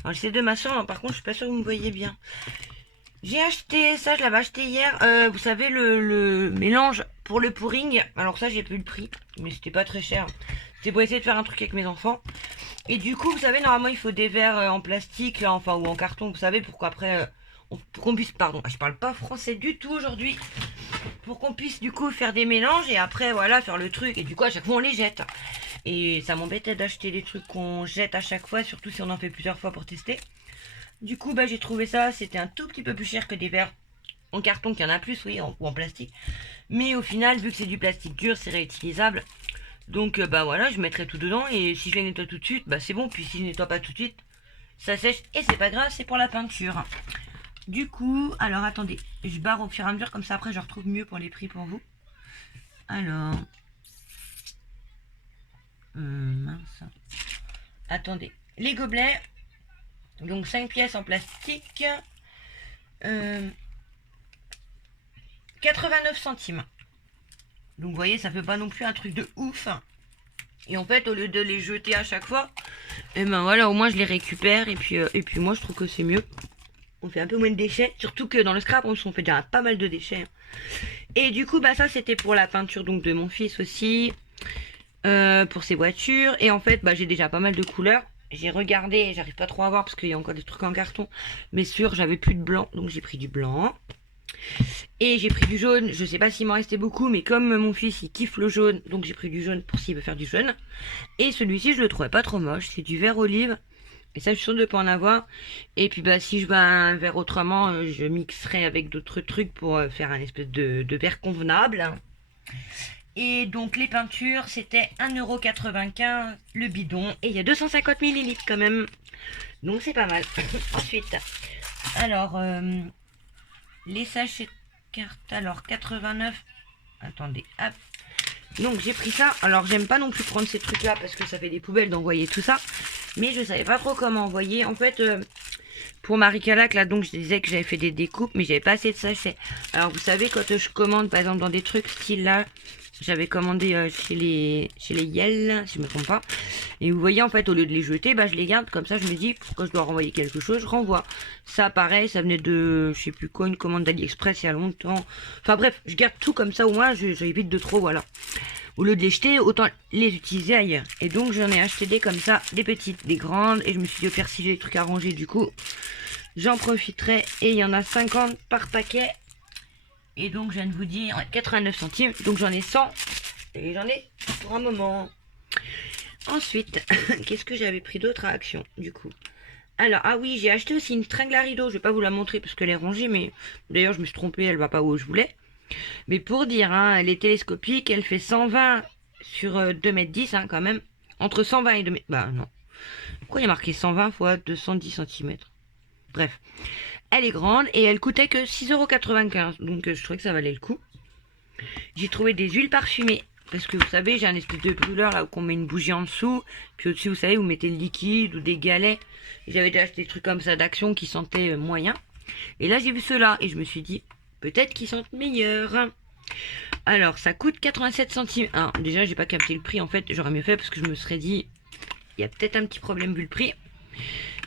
Alors j'essaie de m'asseoir, par contre je suis pas sûre que vous me voyez bien. J'ai acheté ça, je l'avais acheté hier. Vous savez, le mélange pour le pouring. Alors ça, j'ai plus le prix, mais c'était pas très cher. C'était pour essayer de faire un truc avec mes enfants. Et du coup, vous savez, normalement, il faut des verres en plastique, là, enfin, ou en carton, vous savez, pour qu'après, pour qu'on puisse, pardon, je parle pas français du tout aujourd'hui. Pour qu'on puisse, du coup, faire des mélanges et après, voilà, faire le truc. Et du coup, à chaque fois, on les jette. Et ça m'embêtait d'acheter des trucs qu'on jette à chaque fois, surtout si on en fait plusieurs fois pour tester. Du coup, bah, j'ai trouvé ça, c'était un tout petit peu plus cher que des verres en carton, qu'il y en a plus, oui, ou en plastique. Mais au final, vu que c'est du plastique dur, c'est réutilisable. Donc, bah voilà, je mettrai tout dedans et si je les nettoie tout de suite, bah c'est bon. Puis si je nettoie pas tout de suite, ça sèche et c'est pas grave, c'est pour la peinture. Du coup, alors attendez, je barre au fur et à mesure, comme ça après je retrouve mieux pour les prix pour vous. Alors, mince. Attendez, les gobelets. Donc 5 pièces en plastique. 89 centimes. Donc vous voyez, ça fait pas non plus un truc de ouf. Et en fait, au lieu de les jeter à chaque fois, et ben voilà, au moins je les récupère. Et puis moi je trouve que c'est mieux. On fait un peu moins de déchets. Surtout que dans le scrap, on fait déjà pas mal de déchets. Et du coup, bah ça c'était pour la peinture donc de mon fils aussi. Pour ses voitures. Et en fait, bah j'ai déjà pas mal de couleurs. J'ai regardé, j'arrive pas trop à voir parce qu'il y a encore des trucs en carton. Mais sûr, j'avais plus de blanc, donc j'ai pris du blanc. Et j'ai pris du jaune, je sais pas s'il m'en restait beaucoup, mais comme mon fils il kiffe le jaune, donc j'ai pris du jaune pour s'il veut faire du jaune. Et celui-ci, je le trouvais pas trop moche, c'est du vert olive. Et ça, je suis sûre de pas en avoir. Et puis bah si je veux un vert autrement, je mixerai avec d'autres trucs pour faire un espèce de vert convenable. Et donc les peintures, c'était 1,95€ le bidon. Et il y a 250 ml quand même. Donc c'est pas mal. Ensuite, alors, les sachets de cartes, alors 89. Attendez, hop. Donc j'ai pris ça. Alors j'aime pas non plus prendre ces trucs là parce que ça fait des poubelles d'envoyer tout ça. Mais je savais pas trop comment envoyer. En fait, pour Marie Calac là, donc je disais que j'avais fait des découpes, mais j'avais pas assez de sachets. Alors vous savez, quand je commande par exemple dans des trucs style là, j'avais commandé chez les Yel, si je me trompe pas. Et vous voyez, en fait, au lieu de les jeter, bah je les garde. Comme ça, je me dis, quand je dois renvoyer quelque chose, je renvoie. Ça, pareil, ça venait de, je sais plus quoi, une commande d'AliExpress il y a longtemps. Enfin bref, je garde tout comme ça, au moins, j'évite de trop, voilà. Au lieu de les jeter, autant les utiliser ailleurs. Et donc, j'en ai acheté des comme ça, des petites, des grandes. Et je me suis dit, au pire, si j'ai des trucs à ranger, du coup, j'en profiterai. Et il y en a 50 par paquet. Et donc, je viens de vous dire 89 centimes. Donc, j'en ai 100. Et j'en ai pour un moment. Ensuite, qu'est-ce que j'avais pris d'autre à Action, du coup? Alors, ah oui, j'ai acheté aussi une tringle à rideau. Je vais pas vous la montrer parce qu'elle est rangée. Mais d'ailleurs, je me suis trompée. Elle va pas où je voulais. Mais pour dire, hein, elle est télescopique. Elle fait 120 sur 2,10 m, hein, quand même. Entre 120 et 2 m. Bah, non. Pourquoi il y a marqué 120 fois 210 cm? Bref. Elle est grande et elle coûtait que 6,95 €. Donc je trouvais que ça valait le coup. J'ai trouvé des huiles parfumées. Parce que vous savez, j'ai un espèce de brûleur là où on met une bougie en dessous. Puis au-dessus, vous savez, vous mettez le liquide ou des galets. J'avais déjà acheté des trucs comme ça d'Action qui sentaient moyen. Et là, j'ai vu ceux-là et je me suis dit, peut-être qu'ils sentent meilleurs. Alors, ça coûte 87 centimes. Ah, déjà, j'ai pas capté le prix. En fait, j'aurais mieux fait parce que je me serais dit, il y a peut-être un petit problème vu le prix.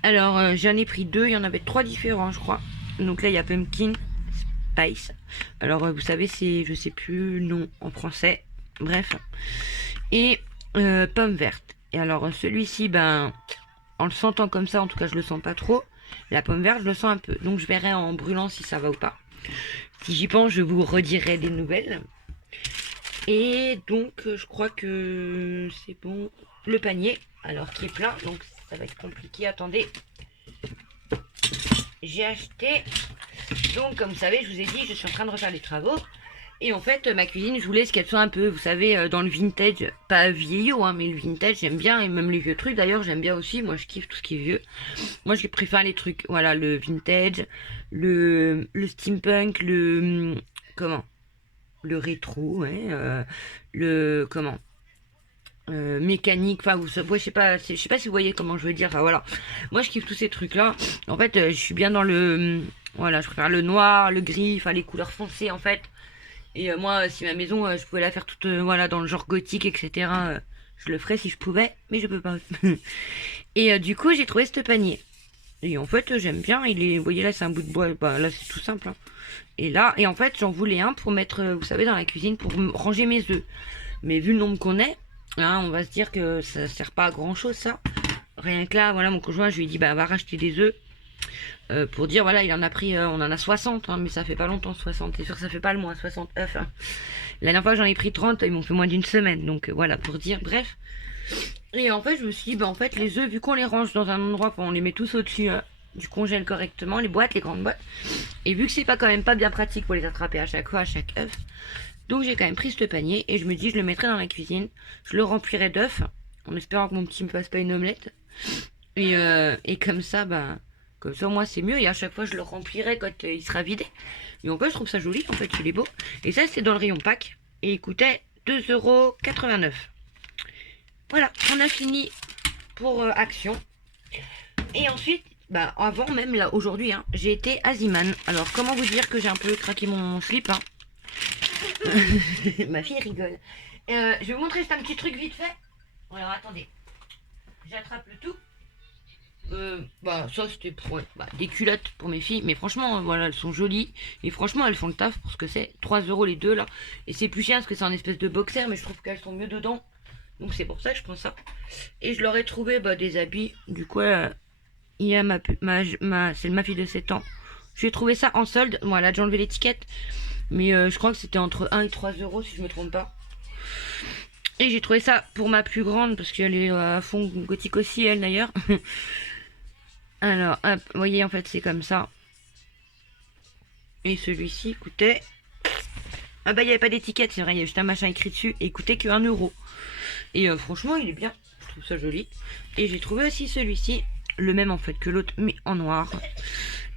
Alors, j'en ai pris 2. Il y en avait 3 différents, je crois. Donc là, il y a Pumpkin Spice. Alors, vous savez, c'est, je sais plus le nom en français. Bref. Et pomme verte. Et alors, celui-ci, ben, en le sentant comme ça, en tout cas, je le sens pas trop. La pomme verte, je le sens un peu. Donc, je verrai en brûlant si ça va ou pas. Si j'y pense, je vous redirai des nouvelles. Et donc je crois que c'est bon. Le panier, alors qui est plein, donc ça va être compliqué. Attendez. J'ai acheté, donc comme vous savez, je vous ai dit, je suis en train de refaire les travaux. Et en fait, ma cuisine, je voulais qu'elle soit un peu, vous savez, dans le vintage, pas vieillot, hein, mais le vintage, j'aime bien, et même les vieux trucs, d'ailleurs, j'aime bien aussi. Moi, je kiffe tout ce qui est vieux. Moi, je préfère les trucs, voilà, le vintage, le steampunk, comment, le rétro, ouais, comment, mécanique, enfin, ouais, je sais pas si vous voyez comment je veux dire, enfin, voilà. Moi, je kiffe tous ces trucs-là. En fait, je suis bien dans voilà, je préfère le noir, le gris, enfin, les couleurs foncées, en fait. Et moi, si ma maison, je pouvais la faire toute, voilà, dans le genre gothique, etc., je le ferais si je pouvais, mais je peux pas. Et du coup, j'ai trouvé ce panier. Et en fait, j'aime bien. Vous voyez là, c'est un bout de bois. Bah, là, c'est tout simple, hein. Et en fait, j'en voulais un pour mettre, vous savez, dans la cuisine, pour ranger mes œufs. Mais vu le nombre qu'on est, hein, on va se dire que ça sert pas à grand chose, ça. Rien que là, voilà, mon conjoint, je lui ai dit, bah, va racheter des œufs. Pour dire, voilà, il en a pris, on en a 60, hein, mais ça fait pas longtemps, 60. C'est sûr que ça fait pas le moins, 60 œufs. Hein. La dernière fois, j'en ai pris 30, ils m'ont fait moins d'une semaine. Donc voilà, pour dire, bref. Et en fait, je me suis dit, bah, en fait, les œufs, vu qu'on les range dans un endroit, on les met tous au-dessus du congèle correctement, les boîtes, les grandes boîtes. Et vu que c'est pas quand même pas bien pratique pour les attraper à chaque fois, à chaque œuf. Donc j'ai quand même pris ce panier et je me dis, je le mettrai dans la cuisine. Je le remplirai d'œufs, en espérant que mon petit me fasse pas une omelette. Et comme ça, bah. Comme ça, moi, c'est mieux. Et à chaque fois, je le remplirai quand il sera vidé. Et en fait, je trouve ça joli. En fait, il est beau. Et ça, c'est dans le rayon pack. Et il coûtait 2,89 €. Voilà, on a fini pour Action. Et ensuite, bah, avant même, là, aujourd'hui, hein, j'ai été à Ziman. Alors, comment vous dire que j'ai un peu craqué mon slip, hein. Ma fille rigole. Je vais vous montrer juste un petit truc vite fait. Alors, attendez. J'attrape le tout. Bah ça c'était pour des culottes pour mes filles, mais franchement voilà, elles sont jolies et franchement elles font le taf parce que c'est 3 € les deux là, et c'est plus cher parce que c'est un espèce de boxer, mais je trouve qu'elles sont mieux dedans, donc c'est pour ça que je prends ça. Et je leur ai trouvé des habits, du coup il y a c'est ma fille de 7 ans, j'ai trouvé ça en solde. Voilà, j'ai enlevé l'étiquette, mais je crois que c'était entre 1 et 3 € si je me trompe pas. Et j'ai trouvé ça pour ma plus grande parce qu'elle est à fond gothique aussi, elle d'ailleurs. Alors, hop, vous voyez, en fait, c'est comme ça. Et celui-ci coûtait... Ah bah, il n'y avait pas d'étiquette, c'est vrai, il y a juste un machin écrit dessus. Et il coûtait que 1 €. Et franchement, il est bien. Je trouve ça joli. Et j'ai trouvé aussi celui-ci, le même en fait que l'autre, mais en noir.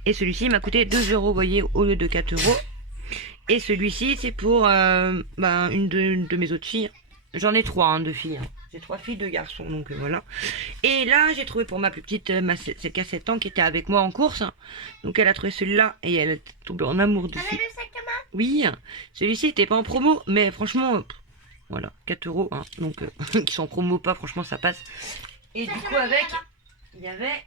Et celui-ci m'a coûté 2 €, vous voyez, au lieu de 4 €. Et celui-ci, c'est pour une de mes autres filles. J'en ai 3, hein, de filles. Hein. J'ai 3 filles, 2 garçons, donc voilà. Et là, j'ai trouvé pour ma plus petite, celle qui a 7 ans, qui était avec moi en course. Donc elle a trouvé celui-là et elle est tombée en amour dessus. Avec le sac à main. Oui, celui-ci n'était pas en promo, mais franchement, voilà, 4 €. Hein, donc, qui sont en promo ou pas, franchement, ça passe. Et du coup, avec, il y avait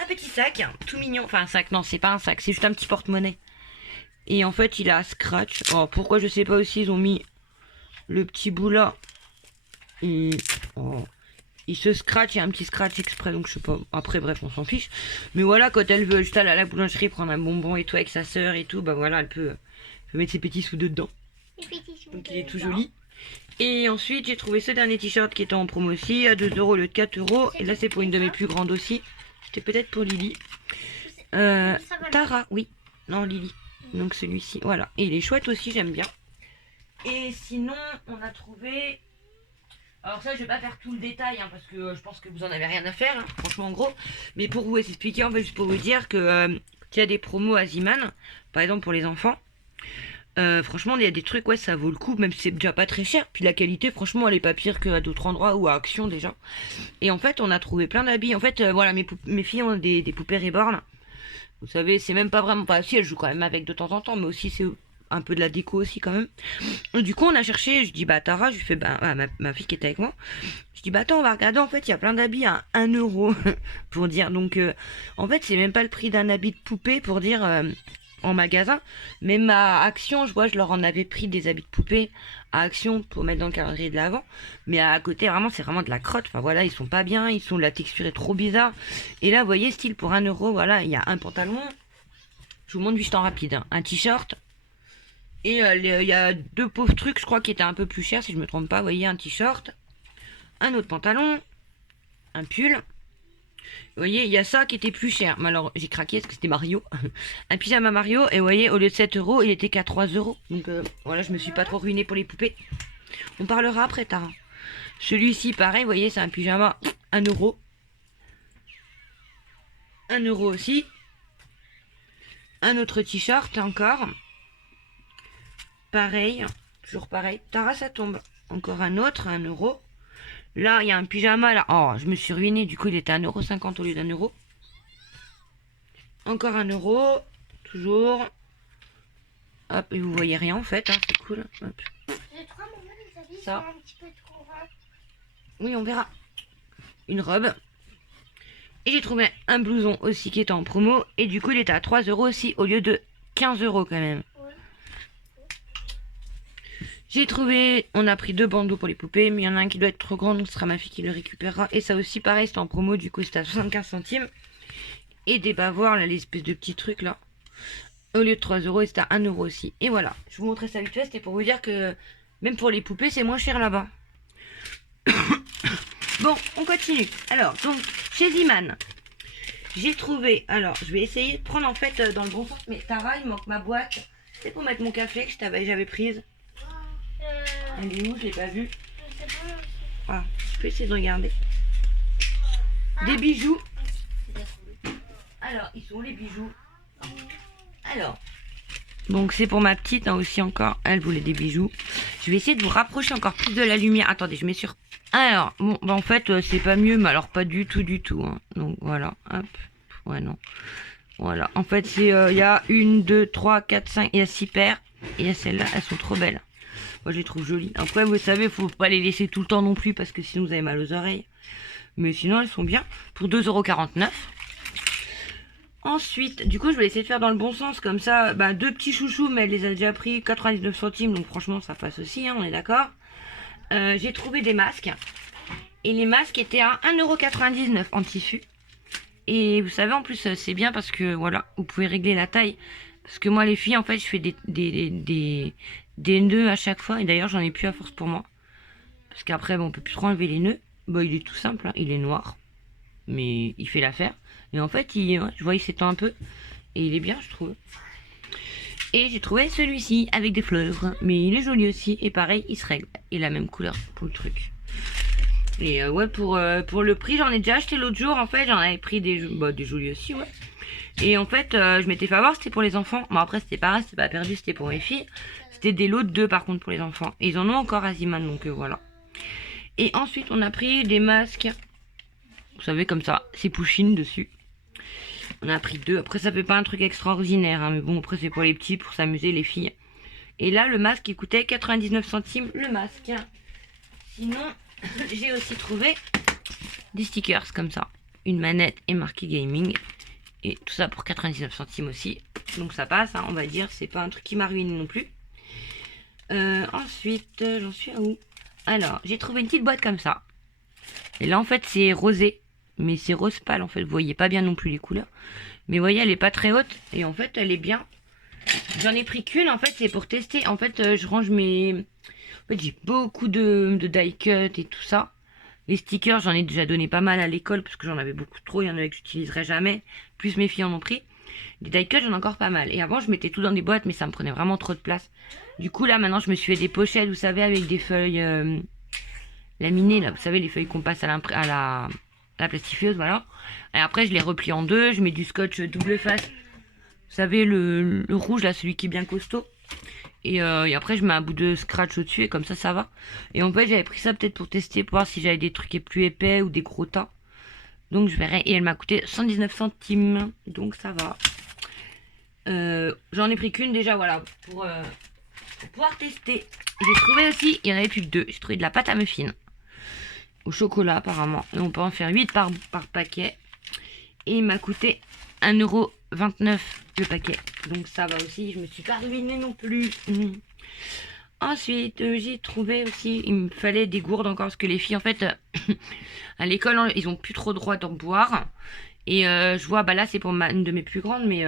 un petit sac, tout mignon. Enfin, un sac, non, c'est pas un sac, c'est juste un petit porte-monnaie. Et en fait, il a scratch. Oh, pourquoi, je sais pas aussi, ils ont mis le petit bout là. Il se scratch, il y a un petit scratch exprès, donc je sais pas. Après, bref, on s'en fiche. Mais voilà, quand elle veut juste aller à la boulangerie prendre un bonbon et tout avec sa soeur et tout, bah voilà, elle peut mettre ses petits sous dedans. Donc il est tout joli. Et ensuite, j'ai trouvé ce dernier t-shirt qui était en promo aussi, à 2 € au lieu de 4 €. Et là, c'est pour une de mes plus grandes aussi. C'était peut-être pour Lily. Tara, oui. Non, Lily. Donc celui-ci, voilà. Et il est chouette aussi, j'aime bien. Et sinon, on a trouvé... Alors ça, je vais pas faire tout le détail, hein, parce que je pense que vous en avez rien à faire, hein, franchement, en gros. Mais pour vous expliquer, en fait, juste pour vous dire que qu'il y a des promos à Ziman, par exemple pour les enfants. Franchement, il y a des trucs, ouais, ça vaut le coup, même si c'est déjà pas très cher. Puis la qualité, franchement, elle est pas pire qu'à d'autres endroits ou à Action déjà. Et en fait, on a trouvé plein d'habits. En fait, voilà, mes filles ont des poupées Reborn. Vous savez, c'est même pas vraiment... Enfin, si, elles jouent quand même avec de temps en temps, mais aussi c'est... un peu de la déco aussi quand même. Du coup on a cherché, je dis bah Tara, je lui fais bah ma fille qui était avec moi, je dis bah attends on va regarder, en fait il y a plein d'habits à 1 € pour dire, donc en fait c'est même pas le prix d'un habit de poupée pour dire en magasin, même à Action je vois, je leur en avais pris des habits de poupée à Action pour mettre dans le calendrier de l'avant, mais à côté vraiment c'est vraiment de la crotte, enfin voilà, ils sont pas bien, la texture est trop bizarre. Et là vous voyez, style pour 1 €, voilà, il y a un pantalon, je vous montre juste en rapide, hein, un t-shirt, Et il y a deux pauvres trucs, je crois, qui étaient un peu plus chers, si je me trompe pas. Vous voyez, un t-shirt, un autre pantalon, un pull. Vous voyez, il y a ça qui était plus cher. Mais alors, j'ai craqué parce que c'était Mario. Un pyjama Mario. Et vous voyez, au lieu de 7 euros, il était qu'à 3 euros. Donc voilà, je me suis pas trop ruinée pour les poupées. On parlera après, Tara. Celui-ci, pareil, vous voyez, c'est un pyjama 1 euro. 1 euro aussi. Un autre t-shirt encore. Pareil. Toujours pareil. Tara, ça tombe. Encore un autre, 1 euro. Là, il y a un pyjama, là. Oh, je me suis ruinée. Du coup, il était à 1,50 € au lieu d'1 euro. Encore 1 euro. Toujours. Hop, et vous voyez rien, en fait. Hein, c'est cool. Hop. Je crois, maman, les habits Ça. sont un petit peu trop grands. Oui, on verra. Une robe. Et j'ai trouvé un blouson aussi qui était en promo. Et du coup, il était à 3 euros aussi, au lieu de 15 euros quand même. Ouais. J'ai trouvé, on a pris 2 bandeaux pour les poupées, mais il y en a un qui doit être trop grand, donc ce sera ma fille qui le récupérera. Et ça aussi, pareil, c'était en promo, du coup c'était à 75 centimes. Et des bavoirs, là, l'espèce de petits trucs là. Au lieu de 3 euros, c'était à 1 euro aussi. Et voilà, je vous montrais ça vite fait, c'était pour vous dire que même pour les poupées, c'est moins cher là-bas. Bon, on continue. Alors, donc, chez Ziman, j'ai trouvé, alors, je vais essayer de prendre en fait dans le bon sens, mais Tara, il manque ma boîte. C'est pour mettre mon café que j'avais prise. Elle est où? Je l'ai pas vue. Je sais pas. Ah, je peux essayer de regarder. Des bijoux. Alors, ils sont où les bijoux? Alors, donc c'est pour ma petite hein, aussi encore. Elle voulait des bijoux. Je vais essayer de vous rapprocher encore plus de la lumière. Attendez, je mets sur... Alors, bon, bah en fait, c'est pas mieux, mais alors pas du tout. Hein. Donc voilà, hop. Ouais, non. Voilà, en fait, c'est il y a 1, 2, 3, 4, 5, il y a 6 paires. Et il y a celles-là, elles sont trop belles. Moi, je les trouve jolies. Après, vous savez, faut pas les laisser tout le temps non plus parce que sinon, vous avez mal aux oreilles. Mais sinon, elles sont bien. Pour 2,49 €. Ensuite, du coup, je vais essayer de faire dans le bon sens. Comme ça, bah, 2 petits chouchous, mais elle les a déjà pris 99 centimes. Donc, franchement, ça passe aussi, hein, on est d'accord. J'ai trouvé des masques. Et les masques étaient à 1,99 € en tissu. Et vous savez, en plus, c'est bien parce que, voilà, vous pouvez régler la taille. Parce que moi, les filles, en fait, je fais des nœuds à chaque fois. Et d'ailleurs, j'en ai plus à force pour moi. Parce qu'après, bon, on peut plus trop enlever les nœuds. Bon, il est tout simple, hein, il est noir. Mais il fait l'affaire. Et en fait, je vois, il s'étend un peu. Et il est bien, je trouve. Et j'ai trouvé celui-ci avec des fleurs. Mais il est joli aussi. Et pareil, il se règle. Et la même couleur pour le truc. Et ouais, pour le prix, j'en ai déjà acheté l'autre jour. En fait, j'en avais pris des jolis aussi, ouais. Et en fait, je m'étais fait avoir, c'était pour les enfants. Bon, après, c'était pareil, c'était pas perdu, c'était pour mes filles. C'était des lots de 2 par contre pour les enfants. Et ils en ont encore à Ziman, donc voilà. Et ensuite, on a pris des masques. Vous savez, comme ça, c'est Pouchine dessus. On a pris 2. Après, ça fait pas un truc extraordinaire, hein, mais bon, après, c'est pour les petits, pour s'amuser, les filles. Et là, le masque, il coûtait 99 centimes le masque. Sinon, j'ai aussi trouvé des stickers comme ça. Une manette et marqué gaming. Et tout ça pour 99 centimes aussi. Donc ça passe, hein, on va dire. C'est pas un truc qui m'a ruiné non plus. Ensuite, j'en suis à où? Alors, j'ai trouvé une petite boîte comme ça. Et là, en fait, c'est rosé. Mais c'est rose pâle, en fait. Vous voyez pas bien non plus les couleurs. Mais vous voyez, elle est pas très haute. Et en fait, elle est bien. J'en ai pris qu'une, en fait, c'est pour tester. En fait, je range mes... En fait, j'ai beaucoup de die cut et tout ça. Les stickers, j'en ai déjà donné pas mal à l'école parce que j'en avais beaucoup trop. Il y en avait que j'utiliserais jamais. Plus mes filles en ont pris. Les die cut, j'en ai encore pas mal. Et avant, je mettais tout dans des boîtes, mais ça me prenait vraiment trop de place. Du coup, là, maintenant, je me suis fait des pochettes, vous savez, avec des feuilles laminées. Là, vous savez, les feuilles qu'on passe à la plastifieuse, voilà. Et après, je les replie en 2. Je mets du scotch double face. Vous savez, le rouge, là, celui qui est bien costaud. Et après, je mets un bout de scratch au-dessus et comme ça va. Et en fait, j'avais pris ça peut-être pour tester, pour voir si j'avais des trucs plus épais ou des gros tas. Donc, je verrai. Et elle m'a coûté 119 centimes. Donc, ça va. J'en ai pris qu'une déjà, voilà, pour pouvoir tester. J'ai trouvé aussi, il y en avait plus que 2. J'ai trouvé de la pâte à muffins. Au chocolat, apparemment. Et on peut en faire 8 par paquet. Et il m'a coûté 1,29 € le paquet. Donc ça va aussi, je me suis pas ruinée non plus. Ensuite, j'ai trouvé aussi, il me fallait des gourdes encore. Parce que les filles, en fait, à l'école, ils ont plus trop droit d'en boire. Et je vois, bah là, c'est pour une de mes plus grandes. Mais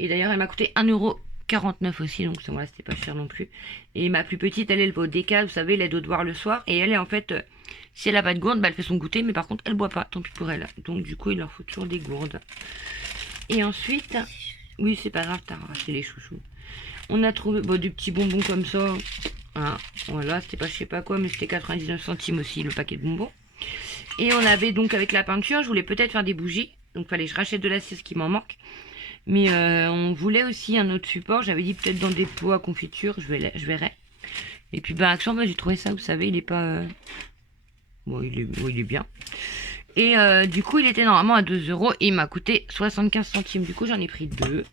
et d'ailleurs, elle m'a coûté 1,49 49 aussi, donc voilà, c'était pas cher non plus. Et ma plus petite, elle va au décal, vous savez, elle aide au devoir le soir. Et elle est en fait, si elle a pas de gourde, bah, elle fait son goûter, mais par contre, elle boit pas, tant pis pour elle. Donc du coup, il leur faut toujours des gourdes. Et ensuite, oui, c'est pas grave, t'as arraché les chouchous. On a trouvé des petits bonbons comme ça. Hein, voilà, c'était pas je sais pas quoi, mais c'était 99 centimes aussi le paquet de bonbons. Et on avait donc avec la peinture, je voulais peut-être faire des bougies. Donc fallait que je rachète de la cire, ce qui m'en manque. Mais on voulait aussi un autre support. J'avais dit peut-être dans des pots à confiture, je verrai. Et puis bah Action, j'ai trouvé ça, vous savez, il est pas... Bon, il est bien. Et du coup, il était normalement à 2 € et il m'a coûté 75 centimes. Du coup, j'en ai pris 2.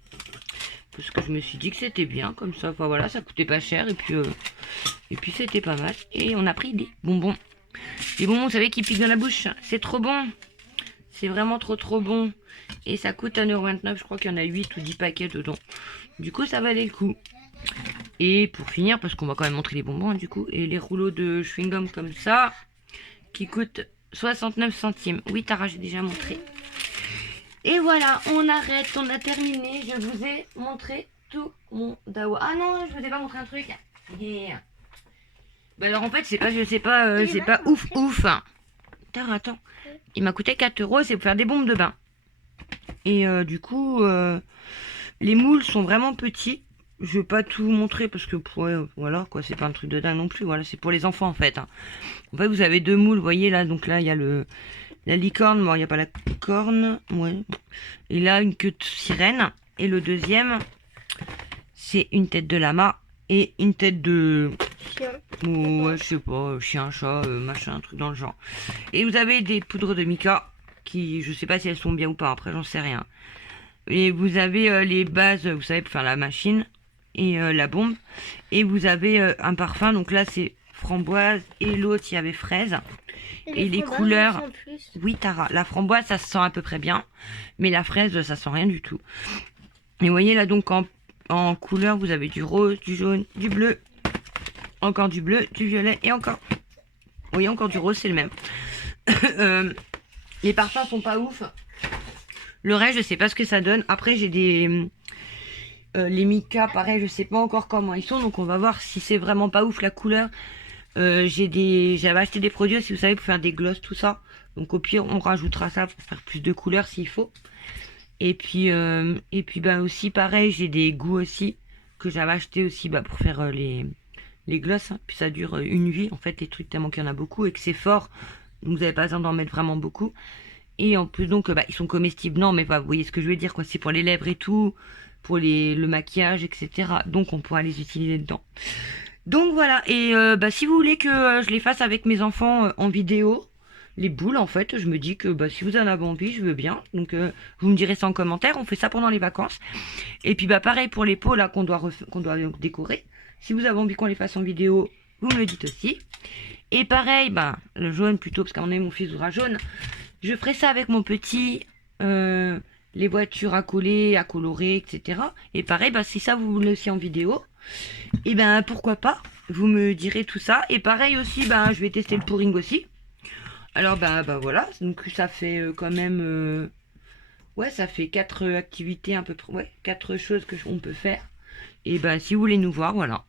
Parce que je me suis dit que c'était bien, comme ça. Enfin voilà, ça coûtait pas cher. Et puis c'était pas mal. Et on a pris des bonbons. Des bonbons, vous savez, qui piquent dans la bouche. C'est trop bon. C'est vraiment trop bon. Et ça coûte 1,29 €. Je crois qu'il y en a 8 ou 10 paquets dedans. Du coup, ça valait le coup. Et pour finir, parce qu'on va quand même montrer les bonbons, hein, du coup. Et les rouleaux de chewing-gum comme ça, qui coûtent 69 centimes. Oui, Tara, j'ai déjà montré. Et voilà, on arrête, on a terminé. Je vous ai montré tout mon dawa. Ah non, je vous ai pas montré un truc. Yeah. Bah alors en fait, c'est pas ouf. Tara, attends. Il m'a coûté 4 €, c'est pour faire des bombes de bain. Et du coup, les moules sont vraiment petits. Je vais pas tout vous montrer parce que voilà quoi, c'est pas un truc de dingue non plus. Voilà, c'est pour les enfants en fait. Hein. En fait, vous avez 2 moules, vous voyez là. Donc là, il y a la licorne. Bon, il n'y a pas la corne. Ouais. Et là, une queue de sirène. Et le deuxième, c'est une tête de lama et une tête de Chien. ouais, je sais pas, chien, chat, machin, un truc dans le genre. Et vous avez des poudres de mica qui, je sais pas si elles sont bien ou pas. Après, j'en sais rien. Et vous avez les bases, vous savez, pour faire la machine et la bombe. Et vous avez un parfum, donc là c'est framboise et l'autre il y avait fraise. Et les couleurs, oui Tara, la framboise ça se sent à peu près bien, mais la fraise ça sent rien du tout. Et vous voyez là donc en couleur vous avez du rose, du jaune, du bleu, encore du bleu, du violet et encore. Vous voyez encore du rose, c'est le même. Les parfums sont pas ouf. Le reste je sais pas ce que ça donne. Après j'ai des... les Mika, pareil, je sais pas encore comment ils sont, donc on va voir si c'est vraiment pas ouf la couleur. J'avais acheté des produits aussi, vous savez, pour faire des glosses, tout ça. Donc au pire, on rajoutera ça pour faire plus de couleurs s'il faut. Et puis ben aussi, pareil, j'ai des goûts aussi que j'avais acheté aussi pour faire les glosses. Hein. Puis ça dure une vie, en fait, les trucs, tellement qu'il y en a beaucoup et que c'est fort. Donc vous n'avez pas besoin d'en mettre vraiment beaucoup. Et en plus, donc, ils sont comestibles. Non, mais vous voyez ce que je veux dire, quoi. C'est pour les lèvres et tout, pour le maquillage, etc. Donc, on pourra les utiliser dedans. Donc, voilà. Et si vous voulez que je les fasse avec mes enfants en vidéo, les boules, en fait, je me dis que si vous en avez envie, je veux bien. Donc, vous me direz ça en commentaire. On fait ça pendant les vacances. Et puis, pareil pour les pots, là, qu'on doit décorer. Si vous avez envie qu'on les fasse en vidéo, vous me le dites aussi. Et pareil, le jaune plutôt, parce qu'à mon avis, mon fils voudra jaune. Je ferai ça avec mon petit, les voitures à coller, à colorer, etc. Et pareil, si ça vous voulez aussi en vidéo, et pourquoi pas, vous me direz tout ça. Et pareil aussi, je vais tester le pouring aussi. Alors voilà, donc ça fait quand même, ouais, ça fait 4 activités à peu près, ouais, 4 choses qu'on peut faire. Et si vous voulez nous voir, voilà.